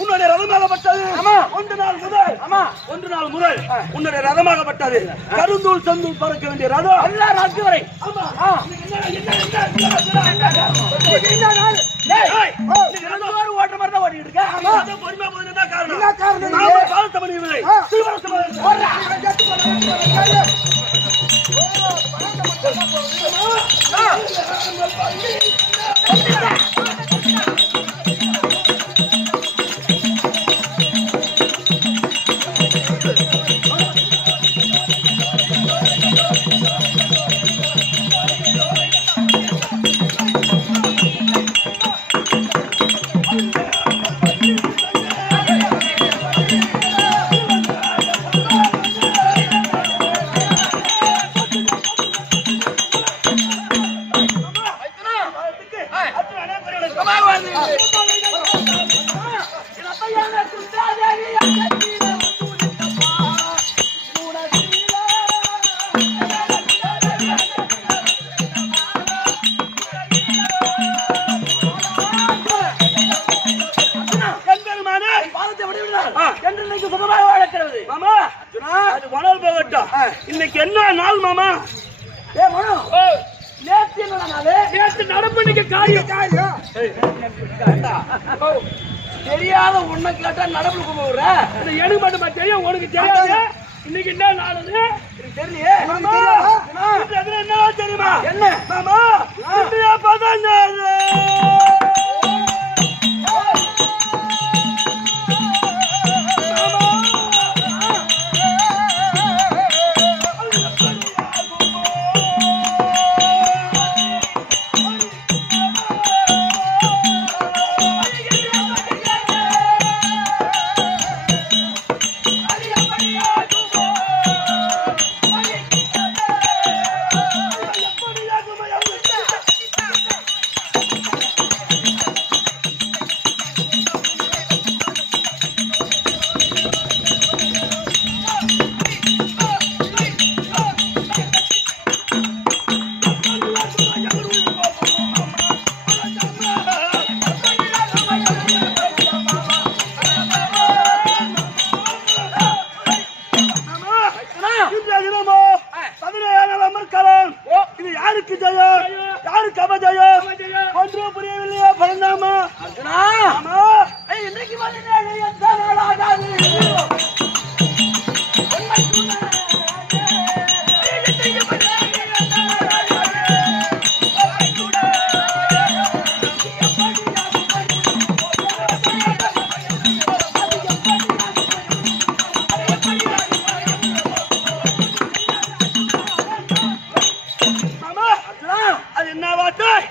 உன்னுடைய ரதமாகப்பட்டது ஒன்று நாள் முதல் உன்னுடைய ரதமாகப்பட்டது கருந்தூள் சந்தூள் பறக்க வேண்டிய ரதம் எல்லா ராஜ்யம் வரை ஓட்டுற மாதிரி தான் ஓட்டிட்டு இருக்க பொறுமையா போதுதான் காரணம் காலத்தை பண்ணிவில்லை இன்னைக்கு என்ன நாள் மாமா? நேற்று நடப்பு காரியம் தெரியாத உன்னை கேட்டா நடப்பு போகிற எனக்கு மட்டும் தெரியும், உனக்கு தெரியாது. இன்னைக்கு என்ன நாள் தெரியலையே என்ன தெரியுமா? என்ன மாமா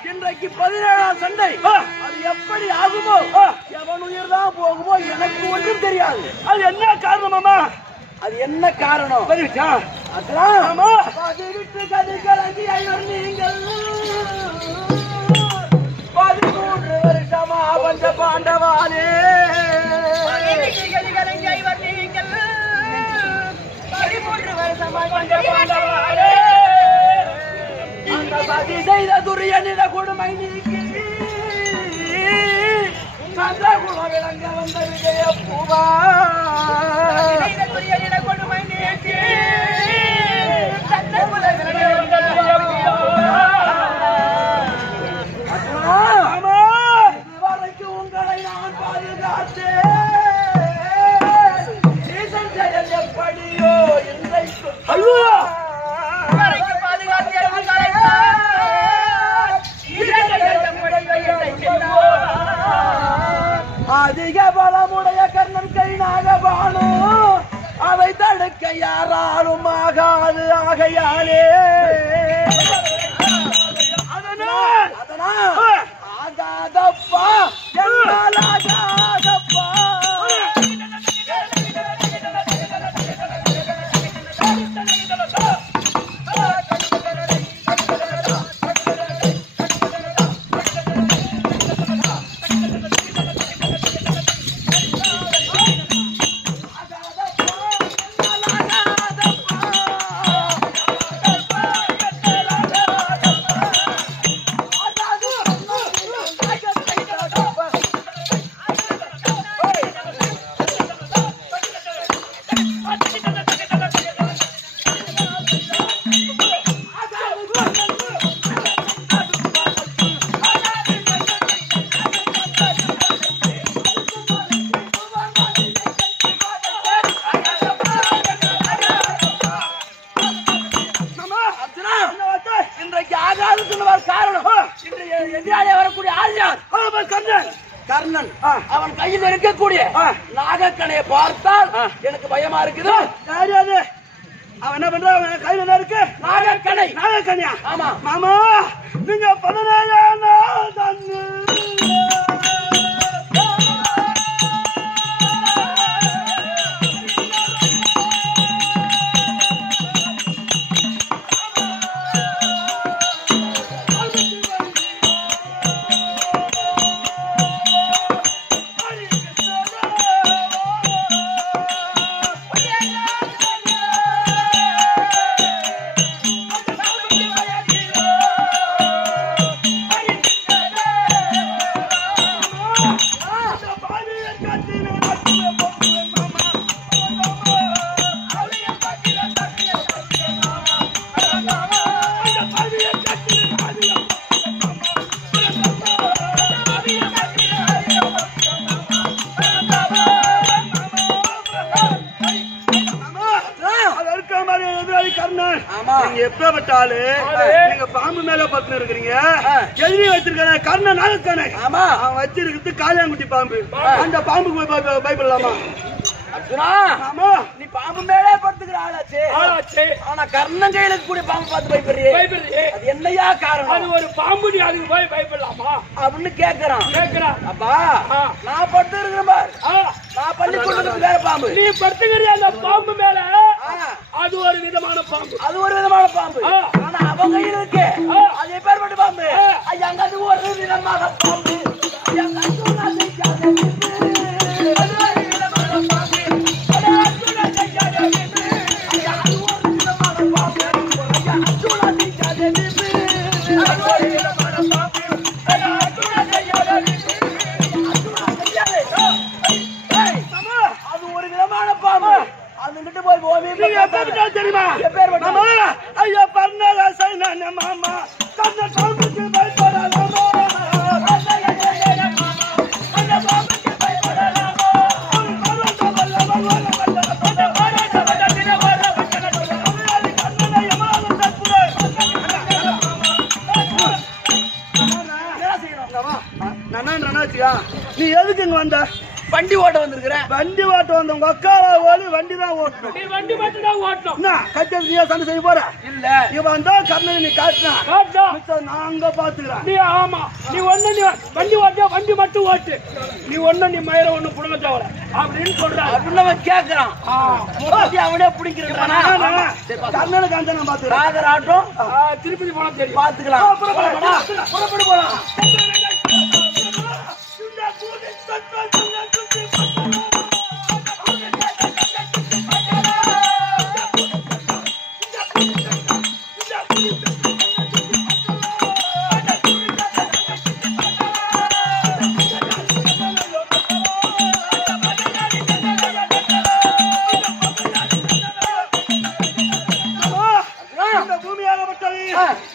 இன்றைக்கு 17ஆம் சண்டை. அது எப்படி ஆகுமோ, எவன் உயிர் தான் போகுமோ எனக்கு ஒன்றும் தெரியாது. அது என்ன காரணமாமா? அது என்ன காரணம் பதிவிட்டு கதை கலங்கி நீங்கள் 13 வருஷமா வந்த பாண்டவானே அந்த சதி செய்த துரியனிட கொடுமை நீக்கி சந்திரகுல விளங்க வந்த விஜய பூவா கொடுமை நீக்கி சந்திரகுல விளங்க வந்த விஜய இதுவரைக்கும் உங்களை நான் பாதுகாத்தேன். எப்படியோ இன்றைக்கு அதிக பலமுடைய கர்ணன் கை நான் யாராலும் ஆகாது ஆகையாலே அதனால் ஆகாதப்பா என்னால் ஆகாதப்பா கர்ணன் அவன் கையில் இருக்கக்கூடிய நாகக்கணையை பார்த்தால் எனக்கு பயமா இருக்குது. அவன் என்ன பண்ற? அவன் கையில் என்ன இருக்கு? நாகக்கணை. நாகக்கணையா? ஆமா மாமா. நீங்க 17 நாள் தான் எப்பட்டாலு நீங்க பாம்பு மேல பத்து இருக்கிறீங்க. எதிரி வச்சிருக்க கர்ணன் நாகக்கணை. ஆமா அவன் வச்சிருக்கிறது காளியாங்குட்டி பாம்பு. அந்த பாம்புக்கு பயப்படலாமா? நீ பாம்பு மேலே படுத்துக்கிற ஆளாச்சு. ஆனா கர்ணன் கையில கூடிய பாம்பு பார்த்து பயப்படுறியே, அது என்னையா காரணம்? அது ஒரு பாம்பு, நீ அதுக்கு போய் பயப்படலாமா அப்படின்னு கேக்குறான். அப்பா நான் படுத்து இருக்கிறேன் பாரு, நான் பள்ளிக்கூடத்துக்கு வேற பாம்பு. நீ படுத்துக்கிறிய அந்த பாம்பு மேல, அது ஒரு விதமான பாம்பு. அது ஒரு விதமான பாம்பு. ஆனா அவன் கையில இருக்கு அது எப்பேற்பட்ட பாம்பு? அங்க அது ஒரு விதமான பாம்பு. தெரியுமா ஐயா பண்ணல சைன மாமா கண்ண சாமிக்கு பயப்படலாமா? நீ எதுக்கு இங்க வந்த? வண்டி ஓட்ட வந்திருக்கிறேன். வண்டி ஓட்ட வந்த உங்க அக்கால ஓடி வண்டி தான் ஓட்டணும். நீ வண்டி மட்டும் தான் ஓட்டணும். கச்சேரி நீ சண்டை செய்ய போற இல்ல? இவன் தான் கர்ணன். நீ காட்டினா நான் அங்க பாத்துக்கிறேன். நீ ஆமா நீ ஒண்ணு நீ வண்டி ஓட்ட வண்டி மட்டும் ஓட்டு. நீ ஒண்ணு நீ மயிர ஒண்ணு புடுங்க தவிர அப்படின்னு சொல்றான். அப்படின்னு அவன் கேட்கறான். அவனே பிடிக்கிறான். கர்ணனுக்கு அந்த நான் பாத்துக்கிறேன். ராகர் ஆட்டம் திருப்பதி போனா தெரியும், பாத்துக்கலாம். புறப்படு போலாம்.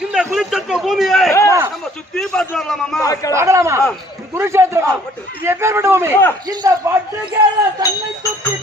இந்த குளிச்சத்திர பூமியை நம்ம சுத்தி பார்த்து வரலாமா? குருஷேத்திரம் இது எப்பேற்பட்ட பூமி? இந்த பட்டுகளை தன்னை சுத்தி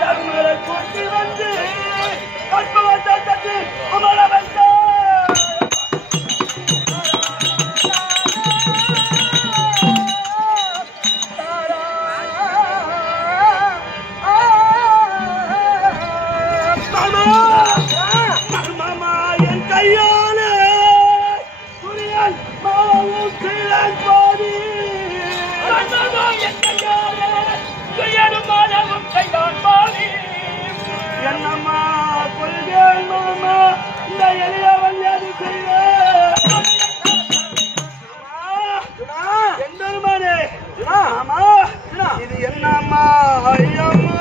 தர்மரை கொண்டு வந்து கற்பவத்தை தட்டி அமர வைத்த மாமா என் கையாலே துரியன் மாவும் கீழன் போதி என்னம்மா கொள்கேன் மாமா இந்த எளியவன் எது செய்ய எந்தருமானே ஆமா இது என்னம்மா ஐயம்மா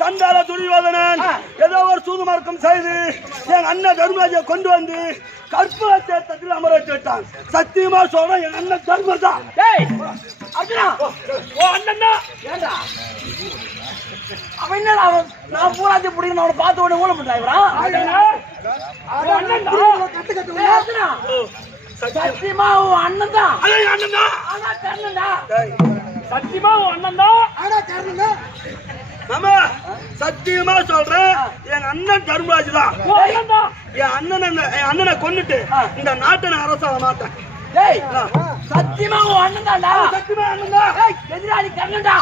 சண்டால துரியோதனன் ஏதோ ஒரு சூது மார்க்கம் செய்து என் அண்ணன் தர்மராஜை கொண்டு வந்து கற்பூர தேர்த்தத்தில் அமர வச்சுட்டான். சத்தியமா சொல்றேன், என் அண்ணன் தர்மர் தான். அவன் என்ன நான் பூராத்தி பிடிக்கணும் அவனை பார்த்த உடனே ஊழ பண்றான். சத்தியமா உன் அண்ணன் தான். ஆனா கர்ணன்டா. சத்தியமா உன் அண்ணன் தான். ஆனா கர்ணன்டா. ஆமா சத்தியமா சொல்றேன், என் அண்ணன் தர்மராஜ் தான். என் அண்ணனை கொன்னுட்டு இந்த நாட்டை நான் அரசாக மாட்டேன். சத்தியமா உன் அண்ணன் தான்டா. சத்தியமா அண்ணன் தான். எதிராளி கர்ணன்டா.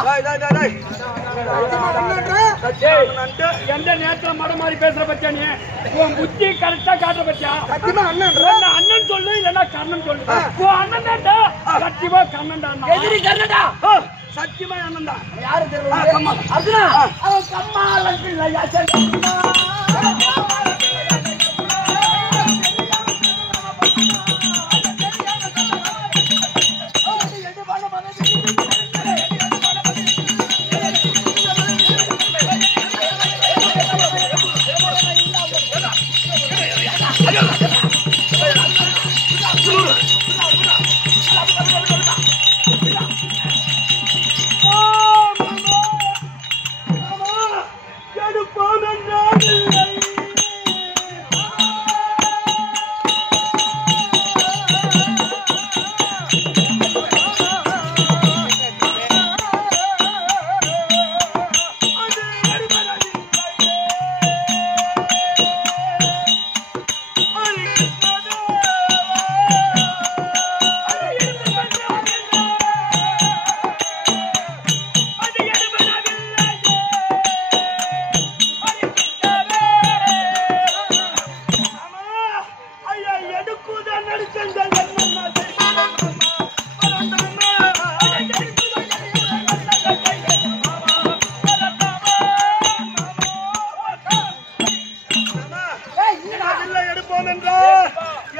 எந்த நேரத்துல மட மாதிரி பேசுற பத்தியா நீ? உன் புத்தி கரெக்டா காட்டுற பத்தியா? சத்தியமா அண்ணன் அண்ணன் சொல்லு இல்லன்னா கர்ணன் சொல்லு. உன் அண்ணன் தான்டா. சத்தியமா கர்ணன் தான். எதிரி கர்ணன்டா. சத்தியமா அண்ணன் தான். யாரு தெரியுமா? அர்ஜுனா அவன் கம்மாலன் இல்லையா?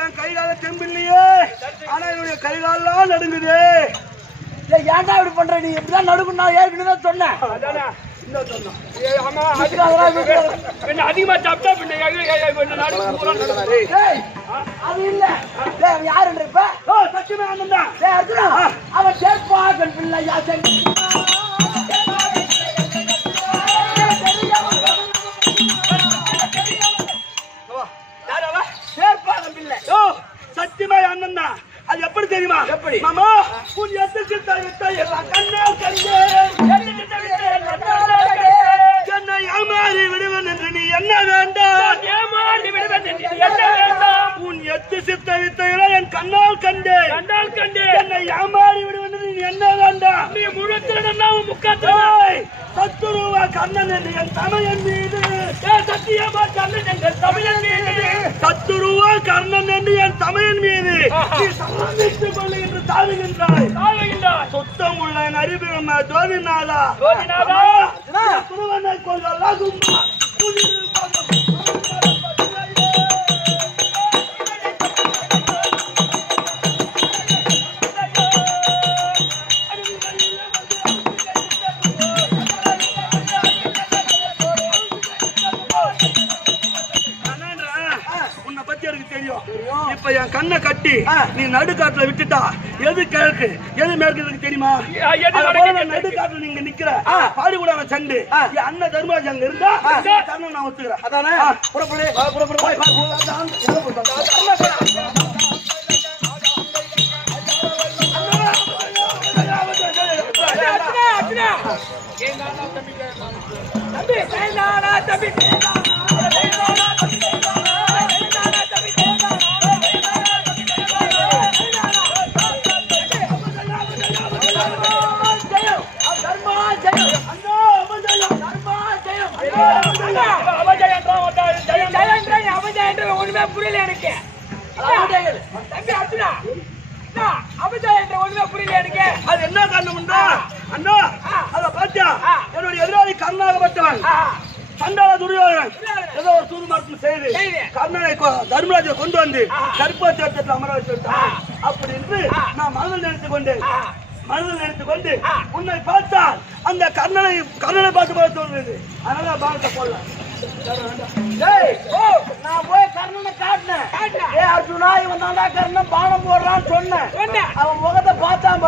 என் கைகால தெம்பில்லையே, ஆனா என்னுடைய கைகாலாம் நடுங்குது. ஏன்டா இப்படி பண்ற? நீ எப்படிதான் நடுக்கும் நான் ஏற்கனவே சொன்னேன். அதிகமா சாப்பிட்டா அது இல்ல. யாரு இருப்ப? சத்தியமா அண்ணன் தான். அர்ஜுனா அவன் சேர்ப்பா பெண் பிள்ளை யாசன். சத்தியமா அண்ணன் தான். அது எப்படி தெரியுமா? எப்படி? மாமா உன் கண்ணே கண்ணே என்னை ஏமாறி விடுவன் என்று நீ என்ன வேண்டாம் ஏமாறி விடுவேன் என்று என்ன வேண்டாம் உன் எத்து சித்த வித்தைகளை என் கண்ணால் கண்டேன் என்னை ஏமாறி விடுவேன் நீ என்ன வேண்டாம் நீ முழுத்திரன் முக்காத்தாய் சத்துருவ கண்ணன் என்று என் தமையன் மீது சத்தியமா கண்ணன் என்ற தமிழன் மீது சத்துருவ கர்ணன் என்று என் தமையன் மீது நீ சம்மதித்துக் கொள்ளு என்று தாவுகின்றாய் சுத்தம் உள்ள நரிபிரம ஜோதிநாதா குருவனை கொள்ளலாகும் இப்ப என் கண்ணை கட்டி நீ நடுக்காட்டுல விட்டுட்டா எது கிழக்கு எது மேற்கு இருக்கு தெரியுமா நடுக்காட்டுல நீங்க நிக்கிற பாடி கூட சண்டு என் அண்ணன் தர்மராஜ் அங்க இருந்தா கண்ணை நான் ஒத்துக்கிறேன் அதானே ஒண்ணுமே புரியல எனக்கு புரியல எனக்கு அது என்ன காரணம் அண்ணா அத பாத்தியா என்னுடைய எதிராளி கர்ணாகப்பட்டவன் சண்டாள துரியோதனன் ஏதோ ஒரு தூது மரத்தில் செய்து கர்ணனை தர்மராஜை கொண்டு வந்து கற்பத்தில் அமர வச்சுட்டான் அப்படி என்று நான் மனதில் நினைத்துக் கொண்டு உன்னை பார்த்தால் அந்த கர்ணனை பார்த்து போல தோன்றுது அதனால பாரத்தை போடலாம் நான் போய் கர்ணனை காட்டினேன் அர்ஜுனா இவன் தாண்டா கர்ணன் பானம் போடுறான்னு சொன்னேன் அவன் முகத்தை பார்த்தான்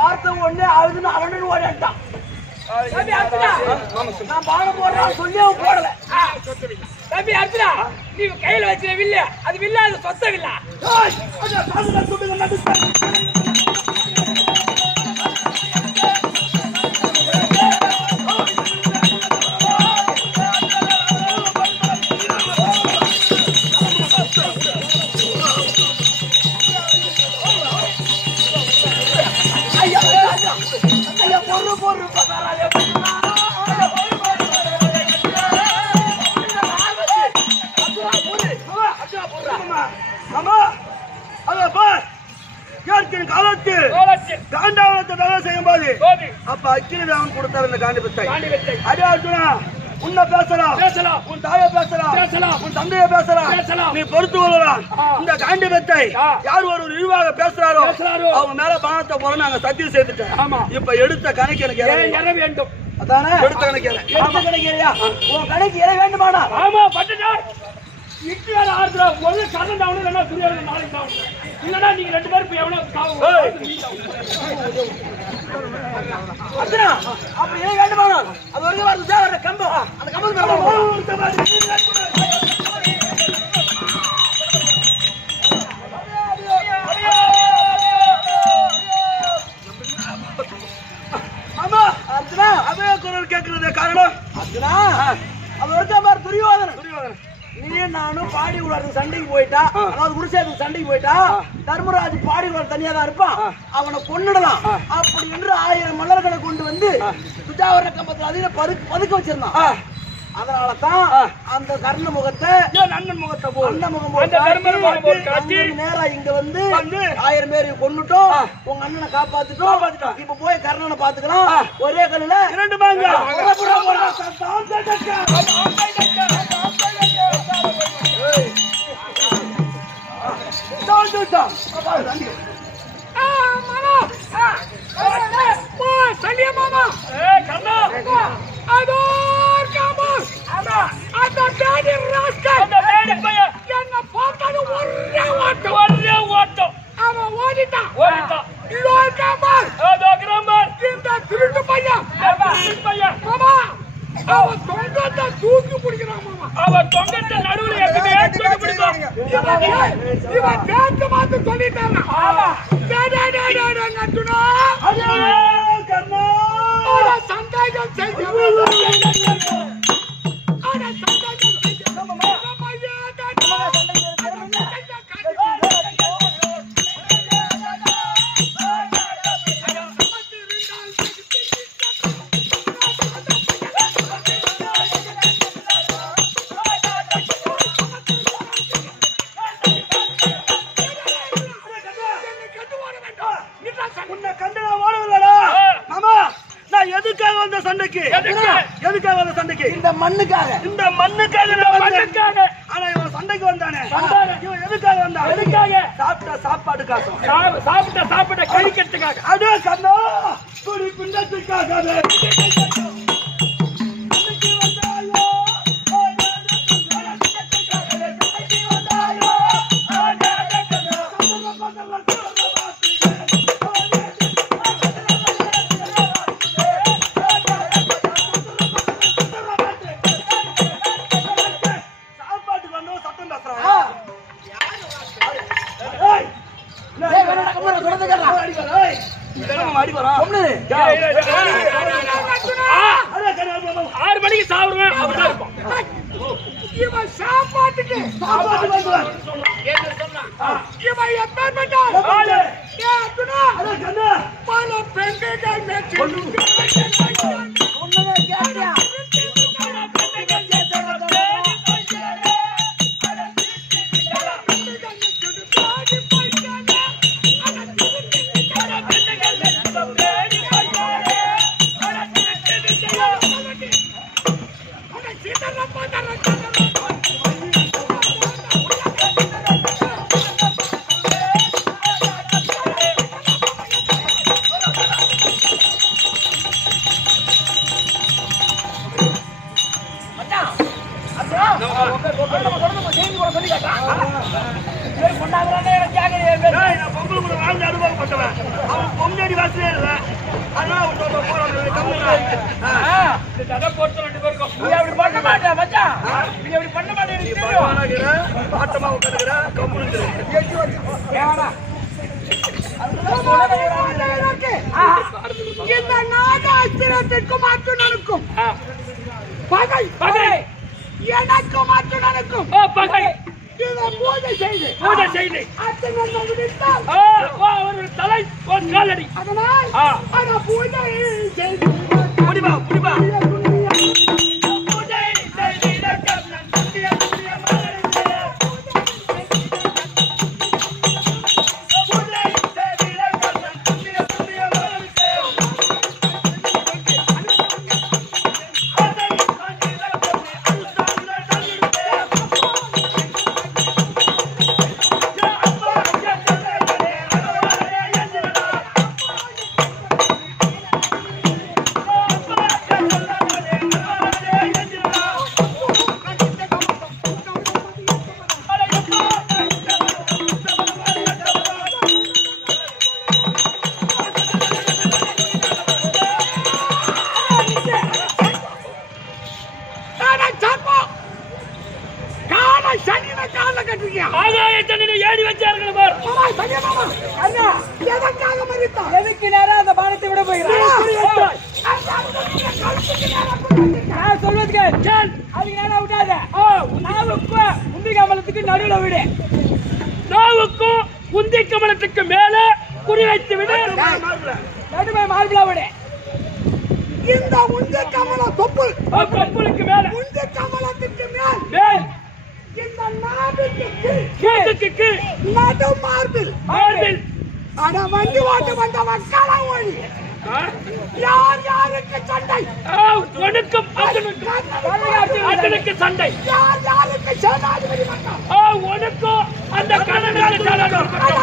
பார்த்த உடனே அழுதுன்னு அவனு ஓடிட்டான் நான் பானம் போடுறான்னு சொல்லி அவன் போடல தம்பி அர்ஜுனா நீ கையில வச்சிருக்க வில்ல அது வில்ல அது சொத்த வில்ல அப்ப அக்கினி தேவன் கொடுத்தார் இந்த காண்டிபத்தை அடி அர்ஜுனா உன்னை பேசலாம் உன் தாயை பேசலாம் உன் தந்தையை பேசலாம் நீ பொறுத்து கொள்ளலாம் இந்த காண்டிபத்தை யார் ஒரு இழிவாக பேசுறாரோ அவங்க மேல பானத்தை போல நாங்க சத்தியம் செய்துட்டேன் இப்ப எடுத்த கணக்கு எனக்கு எற வேண்டும் அதானே எடுத்த கணக்கு உன் கணக்கு எற வேண்டுமானா ஆமா பட்டுடா இட்லியால ஆறுதா ஒரு கண்ணன் டவுன் இல்லனா துரியோதன நாளைக்கு டவுன் இல்லனா நீங்க ரெண்டு பேரும் போய் எவனோ காவு அர்ஜுனா அப்ப எற வேண்டுமானா அது ஒரு வாரம் தேவர கம்பம் அந்த கம்பம் ஆமா அர்ஜுனா அதே குரல் கேக்குறதே காரணம் அர்ஜுனா அது ஒருத்த மாதிரி துரியோதன நீ நானும் பாடி உலக சண்டைக்கு போயிட்டா அதாவது குருசேத்துக்கு சண்டைக்கு போயிட்டா தர்மராஜ் பாடி உலக தனியா தான் இருப்பான் அவனை கொன்னுடலாம் அப்படி என்று 1000 மல்லர்களை கொண்டு வந்து துஜாவர கம்பத்துல அதிக பதுக்க வச்சிருந்தான் அதனாலதான் அந்த கர்ண முகத்தை அண்ணன் முகத்தை நேரா இங்க வந்து 1000 பேரை கொன்னுட்டோம் உங்க அண்ணனை காப்பாத்திட்டோம் இப்ப போய் கர்ணனை பாத்துக்கலாம் ஒரே கல்லுல 2 மாங்க தூக்கி பிடிக்கிறான் அவன் தொங்கத்தை நடுவில் மாத்து சொல்லிட்டாங்க சந்தேகம் செய்ய இந்த மண்ணுக்காக ஆனா இவன் சண்டைக்கு வந்தானே இவன் எதுக்காக வந்தான் சாப்பிட்ட சாப்பாடு கழிக்கிறதுக்காக அடே கண்ணா குடி பிண்டத்துக்காக கமலத்துக்கு மேல குறி வைத்து விடு நடுமை மார்பிளா விடு இந்த உந்த கமல தொப்புளுக்கு மேல உந்த கமலத்துக்கு மேல் இந்த நாடுக்கு நடு மார்பில் அட வண்டி ஓட்டு வந்த மக்களா ஓடி யார் யாருக்கு சண்டை உனக்கு அண்ணனுக்கு சண்டை யார் யாருக்கு சேனாதிபதி மக்கள் உனக்கு அந்த கண்ணனுக்கு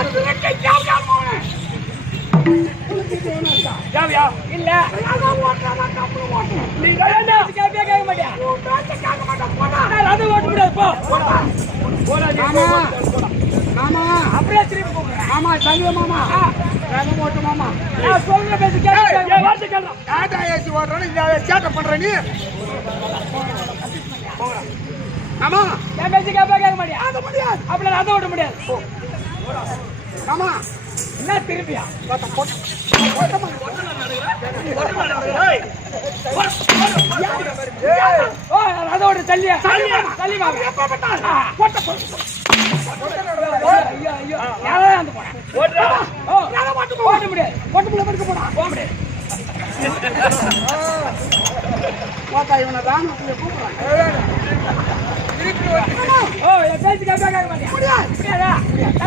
தேவையா இல்ல நீ கேட்க மாட்டியா அது ஓட்டு முடியாது மாமா அப்படியே திரும்பி மாமா தங்க மாமா ரகம் ஓட்டு மாமா நான் சொல்ற பேசி கேட்க வார்த்தை கேட்கலாம் டாடா ஏசி ஓடுறோம் இந்த சேட்டை பண்ற நீ மாமா என் பேசி கேட்க மாட்டியா அது முடியாது அப்படியே அதை ஓட்ட முடியாது மாமா என்ன திரும்பியா அதோட தள்ளியா தள்ளி ஓட்ட முடியாது போக முடியாது இவனை தான்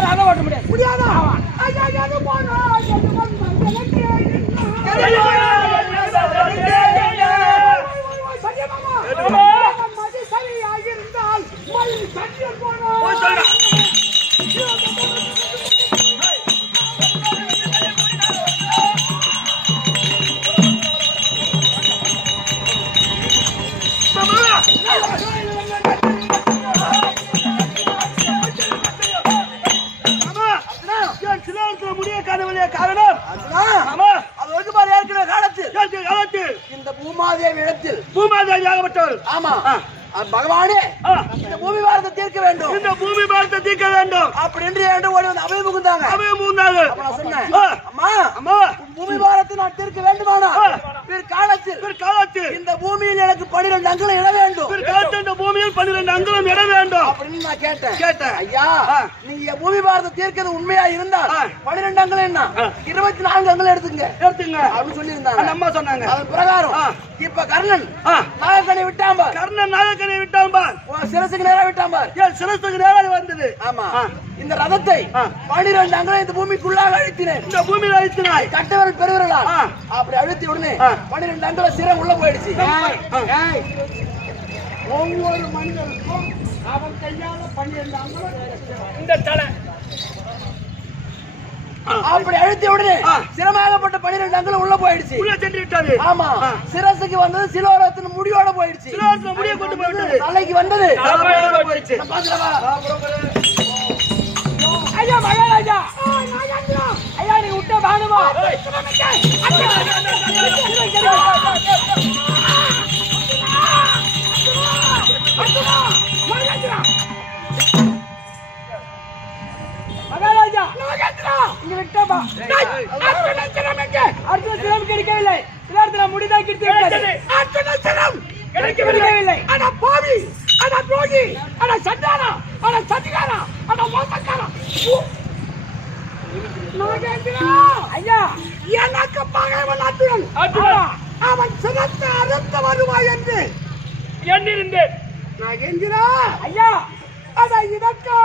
அதை ஓட்ட முடியாது முடியாதா போய் சொல்றா. முடிய காணவில்லை காரணம் அது வந்து பாரு ஏற்கனவே காலத்தில் இந்த பூமாதேவி இடத்தில் பூமாதேவி ஆகப்பட்டவர் ஆமா பகவானே இந்த பூமி பாரத்தை தீர்க்க வேண்டும் இந்த பூமி பாரத்தை தீர்க்க வேண்டும் அப்படி என்று ஓடி வந்து அவை முகுந்தாங்க நான் சொன்னேன் அம்மா அம்மா பூமி பாரத்தை நான் தீர்க்க வேண்டுமானா பிற்காலத்தில் இந்த பூமியில் எனக்கு 12 அங்குலம் இட வேண்டும் பிற்காலத்தில் இந்த பூமியில் 12 அங்குலம் இட வேண்டும் அப்படின்னு நான் கேட்டேன் ஐயா நீங்க பூமி பாரத்தை தீர்க்கிறது உண்மையா இருந்தால் 12 அங்குலம் என்ன 24 அங்குலம் எடுத்துங்க அப்படின்னு சொல்லி இருந்தாங்க அம்மா சொன்னாங்க அது பிரகாரம் இப்ப கர்ணன் நாகக்கனை விட்டான் பார் சிரசுக்கு நேரா விட்டான் பார் சிரசுக்கு நேரா வந்தது ஆமா இந்த ரதத்தை 12 அங்குலம் இந்த பூமிக்குள்ளாக அழுத்தினேன் இந்த பூமியில அழுத்தினாய் கட்டவரல் பெருவரலா அப்படி அழுத்தி உடனே 12 அங்குலம் சிரம் உள்ள போயிடுச்சு ஒவ்வொரு மனிதனுக்கும் அவன் கையால 12 அங்குலம் இந்த தலை அப்படி அழுத்தி உடனே சிரமாகப்பட்ட 12 அங்குலம் உள்ள போயிடுச்சு உள்ள சென்று விட்டாரு ஆமா சிரசுக்கு வந்தது சிலோரத்தின் முடியோட போயிடுச்சு சிலோரத்தின் முடிய கொண்டு போயிடுச்சு தலைக்கு வந்தது போயிடுச்சு ஐயா மகாராஜா ஐயா நீ விட்ட பானுமா மகாராஜா இங்க விட்டப்பா அர்ஜுன சிரம் கிடைக்கவில்லை சிலர் முடிதான் கிடைக்கவில்லை அட பாவி அட துரோகி அட சண்டானா அட சதிகாரா அட மோசக்காரா ஐயா எனக்கு பகைவன் அர்ஜுனன் அவன் சிரத்தை அறுத்த வருவாய் என்று எண்ணிருந்தேன் நாகேந்திரா ஐயா அட இதற்கா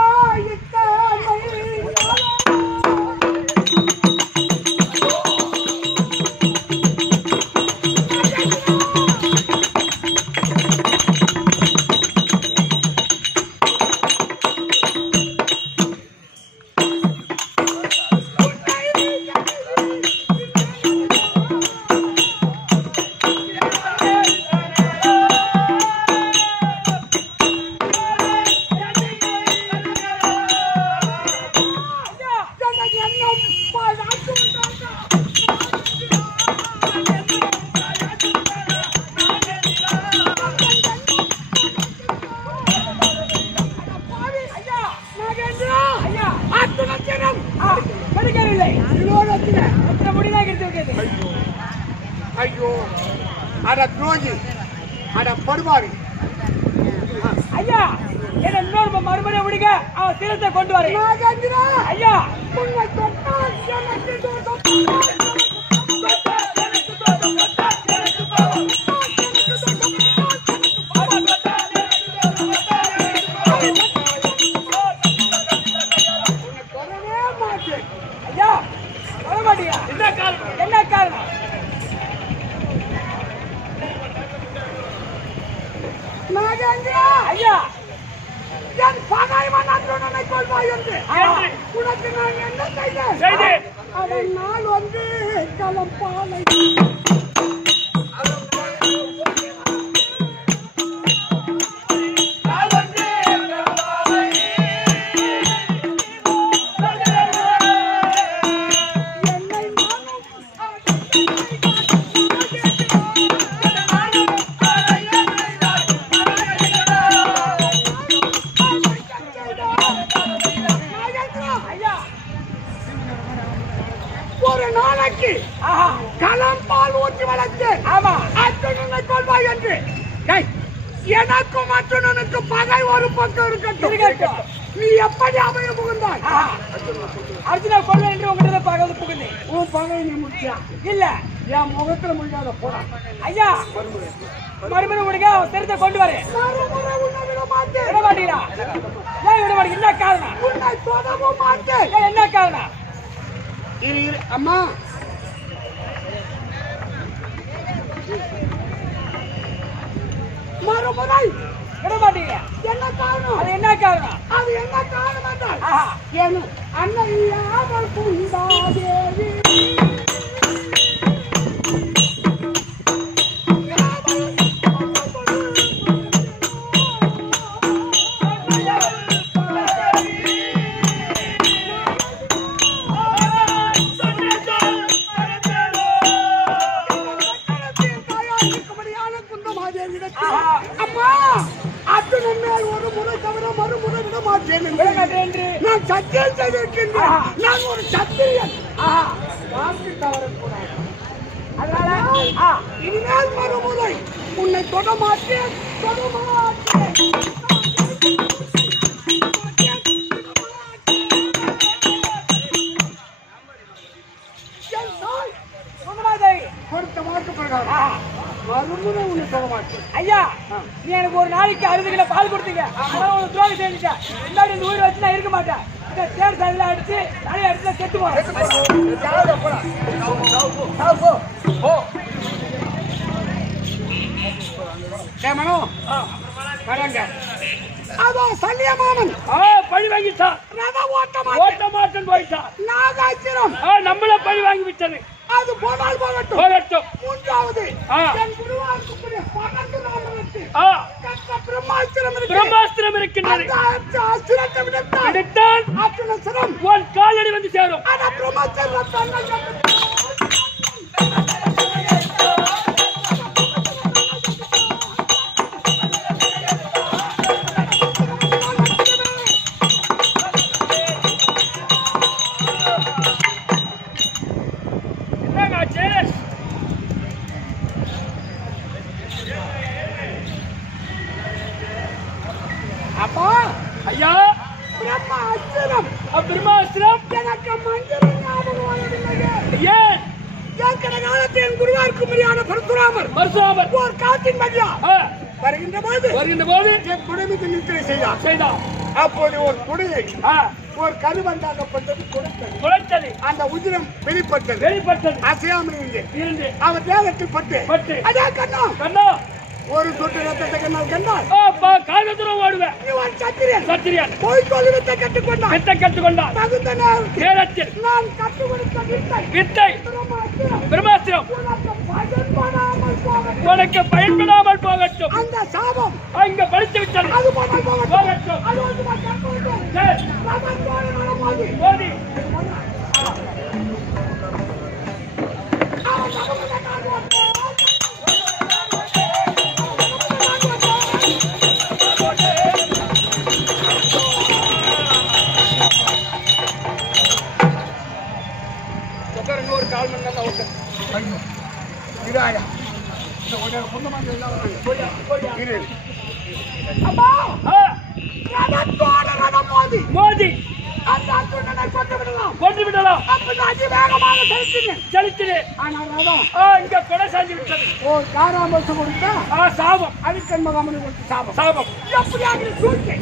ஐயோ அட துரோகி அட படுபாவி ஐயா என்ன இன்னொரு மறுபடியும் விடுங்க அவன் சிரத்தை கொண்டு வரேன் ஐயா உன்னை தொட்டால் ஐயா வரமாட்டியா என்ன காரணம் நாகேந்திரா ஐயா என் பகைவன் அர்ஜுனனை கொல்வாய் என்று உனக்கு நான் என்ன செய்தேன் அவன் நாள் வந்து களப்பாலை ஒரு நாளைக்கு களம் பால் ஊற்றி வளர்த்து அர்ஜுனனை கொள்வாய் என்று எனக்கும் அர்ஜுனனுக்கு பகை ஒரு பக்கம் இருக்கட்டும் நீ எப்படி அமைய புகுந்தாய் அர்ஜுனா கொள்ள என்று உங்ககிட்ட பகை புகுந்தேன் உன் பகை நீ முடிச்சா இல்ல என் முகத்துல முடியாத போட ஐயா மறுபடியும் உனக்கு தெரிஞ்ச கொண்டு வரேன் விட மாட்டீங்களா ஏன் விட மாட்டீங்க என்ன காரணம் உன்னை தொடவும் மாட்டேன் என்ன காரணம் அம்மா மறுமுறை விட மாட்டீங்க என்ன காரணம் என் அன்னையாமல் குந்தாதேவி அம்மா அத்துணை மேல் ஒரு முறை தவிர மறுமுறை விட மாட்டேன் என்று நான் சத்தியம் செய்திருக்கின்றேன். நான் ஒரு சத்திரியன். வாக்கு தவறக்கூடாது. அதனால இனிமேல் மறுமுறை உன்னை தொட மாட்டேன், தொட மாட்டேன். கொடுத்த மாட்டு பிரகாரம் மறுமுறை உன்னை தொட மாட்டேன். ஐயா, நீ எனக்கு ஒரு நாளைக்கு 60 கிலோ பால் கொடுத்தீங்க. அதான் உனக்கு துரோகம் செஞ்சுட்டேன். இந்தாடி இந்த உயிர் வச்சு நான் இருக்க மாட்டேன். தேர் சாதில அடிச்சு தலையை அடிச்சு செத்து போறேன். மனோ அதான் சல்லிய மாமன் பழி வாங்கிட்டான். ஓட்ட மாட்டன் போயிட்டான். நாகாச்சிரம் நம்மள பழி வாங்கி விட்டது. அது போனால் போகட்டும். போகட்டும். மூன்றாவது என் குருவாருக்கு பகந்து நாமத்து பிரம்மாஸ்திரம் இருக்கின்றது. அஸ்திரத்தை விடுத்தான் அஸ்திரம் உன் காலடி வந்து சேரும். ஆனா பிரம்மாஸ்திரம் அப்பா ஐயா பிரம்மாஸ்திரம் எனக்கு மஞ்சள் ஞாபகம் வரவில்லையே. ஏன் ஏற்கனவே காலத்தில் என் குருவாருக்கு முறையான பரசுராமர் ஒரு காட்டின் மதியா வருகின்ற போது என் குடும்பத்தை நித்திரை செய்தார். அப்போது ஒரு குடியை ஒரு கருவண்டாகப்பட்டது கொடுத்தது. அந்த உதிரம் வெளிப்பட்டது. அசையாமல் இருந்து அவர் தேகத்தில் பட்டு அதே கண்ணா ஒரு சொட்டு ரத்தத்தை கண்டால் காலத்துறம் ஓடுவேன். சத்திரியன் போய் சொல்லுவதை கற்றுக்கொண்டான். தகுந்த நேரத்தில் நான் கற்றுக் கொடுத்த வித்தை பிரம்மாஸ்திரம் உனக்கு பயன்படாமல் போகட்டும். அந்த சாபம் அங்க படித்து விட்டது. அது போகட்டும். ஒரு கால் மணி நேரம் மோதி கொண்டு விடலாம். இங்க கொடை செஞ்சு விட்டது. ஒரு காராம்பசம் கொடுத்தா சாபம் அவிக்கண் மகாமணி கொடுத்த சாபம் எப்படியாக தூக்கி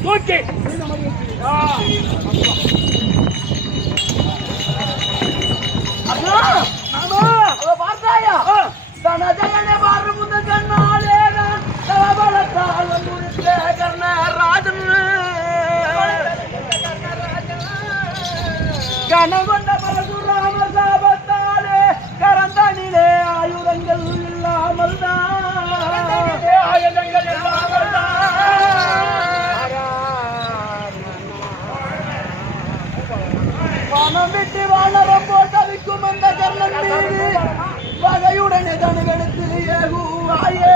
பார்த்தாயா தனஜயனை பாரு முத கண்ணாலே தவளத்தால் முடித்த கர்ணராஜன் கனகொண்ட பரசுராம சாபத்தாலே கரந்தனிலே ஆயுதங்கள் இல்லாமல் பணம் விட்டு வாழறம் போட்டவிக்கும் அந்த கர்ணன் மீது வகையுடனே தனுகெடுத்து ஏகுவாயே.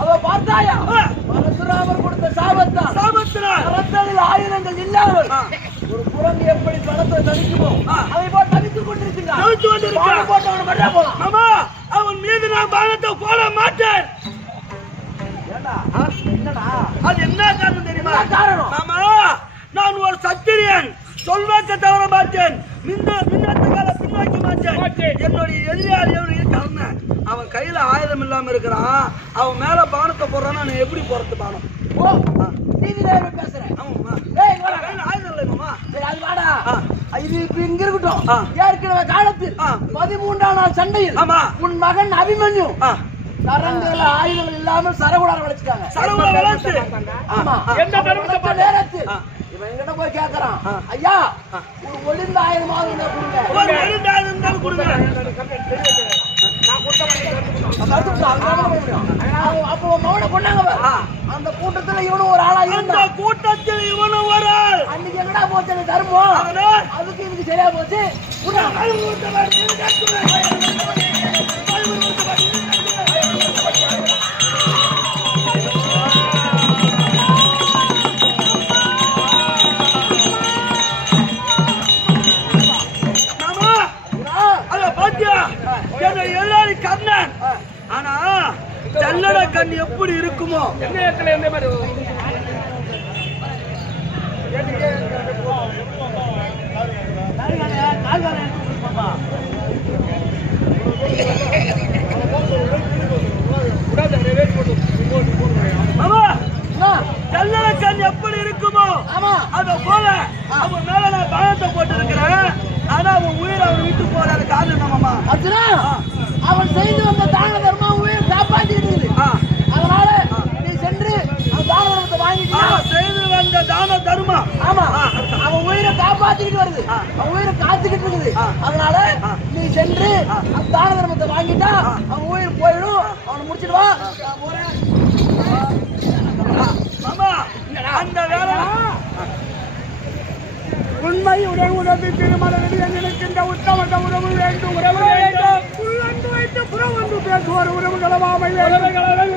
அவ பார்த்தாயா பரசுராமர் கொடுத்த சாபத்தால் ஆயுதங்கள் இல்லாமல் ஒரு குரங்கு எப்படி பணத்தை தவிக்குமோ அதை போல் தவித்துக் கொண்டிருக்கிறான். அவன் மீது நான் பானத்தை போட மாட்டேன். அது என்ன காரணம் தெரியுமா? நான் ஒரு சத்திரியன், சொல்வாக்க தவற மாட்டேன், மின்னத்துக்கால பின்வாக்க மாட்டேன். என்னுடைய எதிரியால் கர்ணன் அவன் கையில ஆயுதம் இல்லாம இருக்கிறான். அவன் மேல பானத்தை போடுறான். நான் எப்படி போறது பானம்? பேசுறேன் ஆயுதம் இல்லைமா? இது இங்க இருக்கட்டும். ஏற்கனவே காலத்தில் 13ஆம் நாள் சண்டையில் உன் மகன் அபிமன்யு சரங்குகள் ஆயுதங்கள் இல்லாம சரகுடார வளைச்சிட்டாங்க. சரகுடார வளைச்சு ஆமா எந்த தர்மத்தை நேரத்து இவன் எங்கிட்ட போய் கேக்குறான், ஐயா ஒரு ஒளிந்த ஆயுதமாவது இருந்தா கொடுங்க, ஒரு ஒளிந்த ஆயுதம் இருந்தாலும் கொடுங்க. அப்போ மௌன கொண்டாங்க. அந்த கூட்டத்துல இவனும் ஒரு ஆளா இருந்தா, கூட்டத்தில் இவனும் ஒரு ஆள். அன்னைக்கு எங்கடா போச்சு தர்மம், அதுக்கு இதுக்கு சரியா போச்சு. எல்லாரும் கண்ணன், ஆனா ஜல்லட கண் எப்படி இருக்குமோ எந்த மாதிரி ஜல்லட கண் எப்படி இருக்குமோ அத போல அவன் மேல நான் பாயத்தை போட்டு இருக்கிறேன். ஆனா அவன் உயிர் அவன் விட்டு போறாரு காரணம் மாமா. அவன் செய்து வந்த தான தர்மம் உயிர் காப்பாற்றிட்டு, அதனால நீ சென்று தான தர்மத்தை வாங்கிட்டு செய்து வந்த தான தர்மம். ஆமா அவன் உயிரை காப்பாத்திக்கிட்டு வருது, அவன் உயிரை காத்துக்கிட்டு இருக்குது. அதனால நீ சென்று அந்த தான தர்மத்தை வாங்கிட்டா அவன் உயிர் போயிடும். அவனை முடிச்சிடுவா. மாமா அந்த வேலை உண்மையுடன் உறவு திருமணம் நினைக்கின்ற உத்தம உறவு வேண்டும். உறவு வேண்டும் உள்ளன்பு வைத்து புறவந்து பேசுவார் உறவுகளவாமை பெருமையுடன்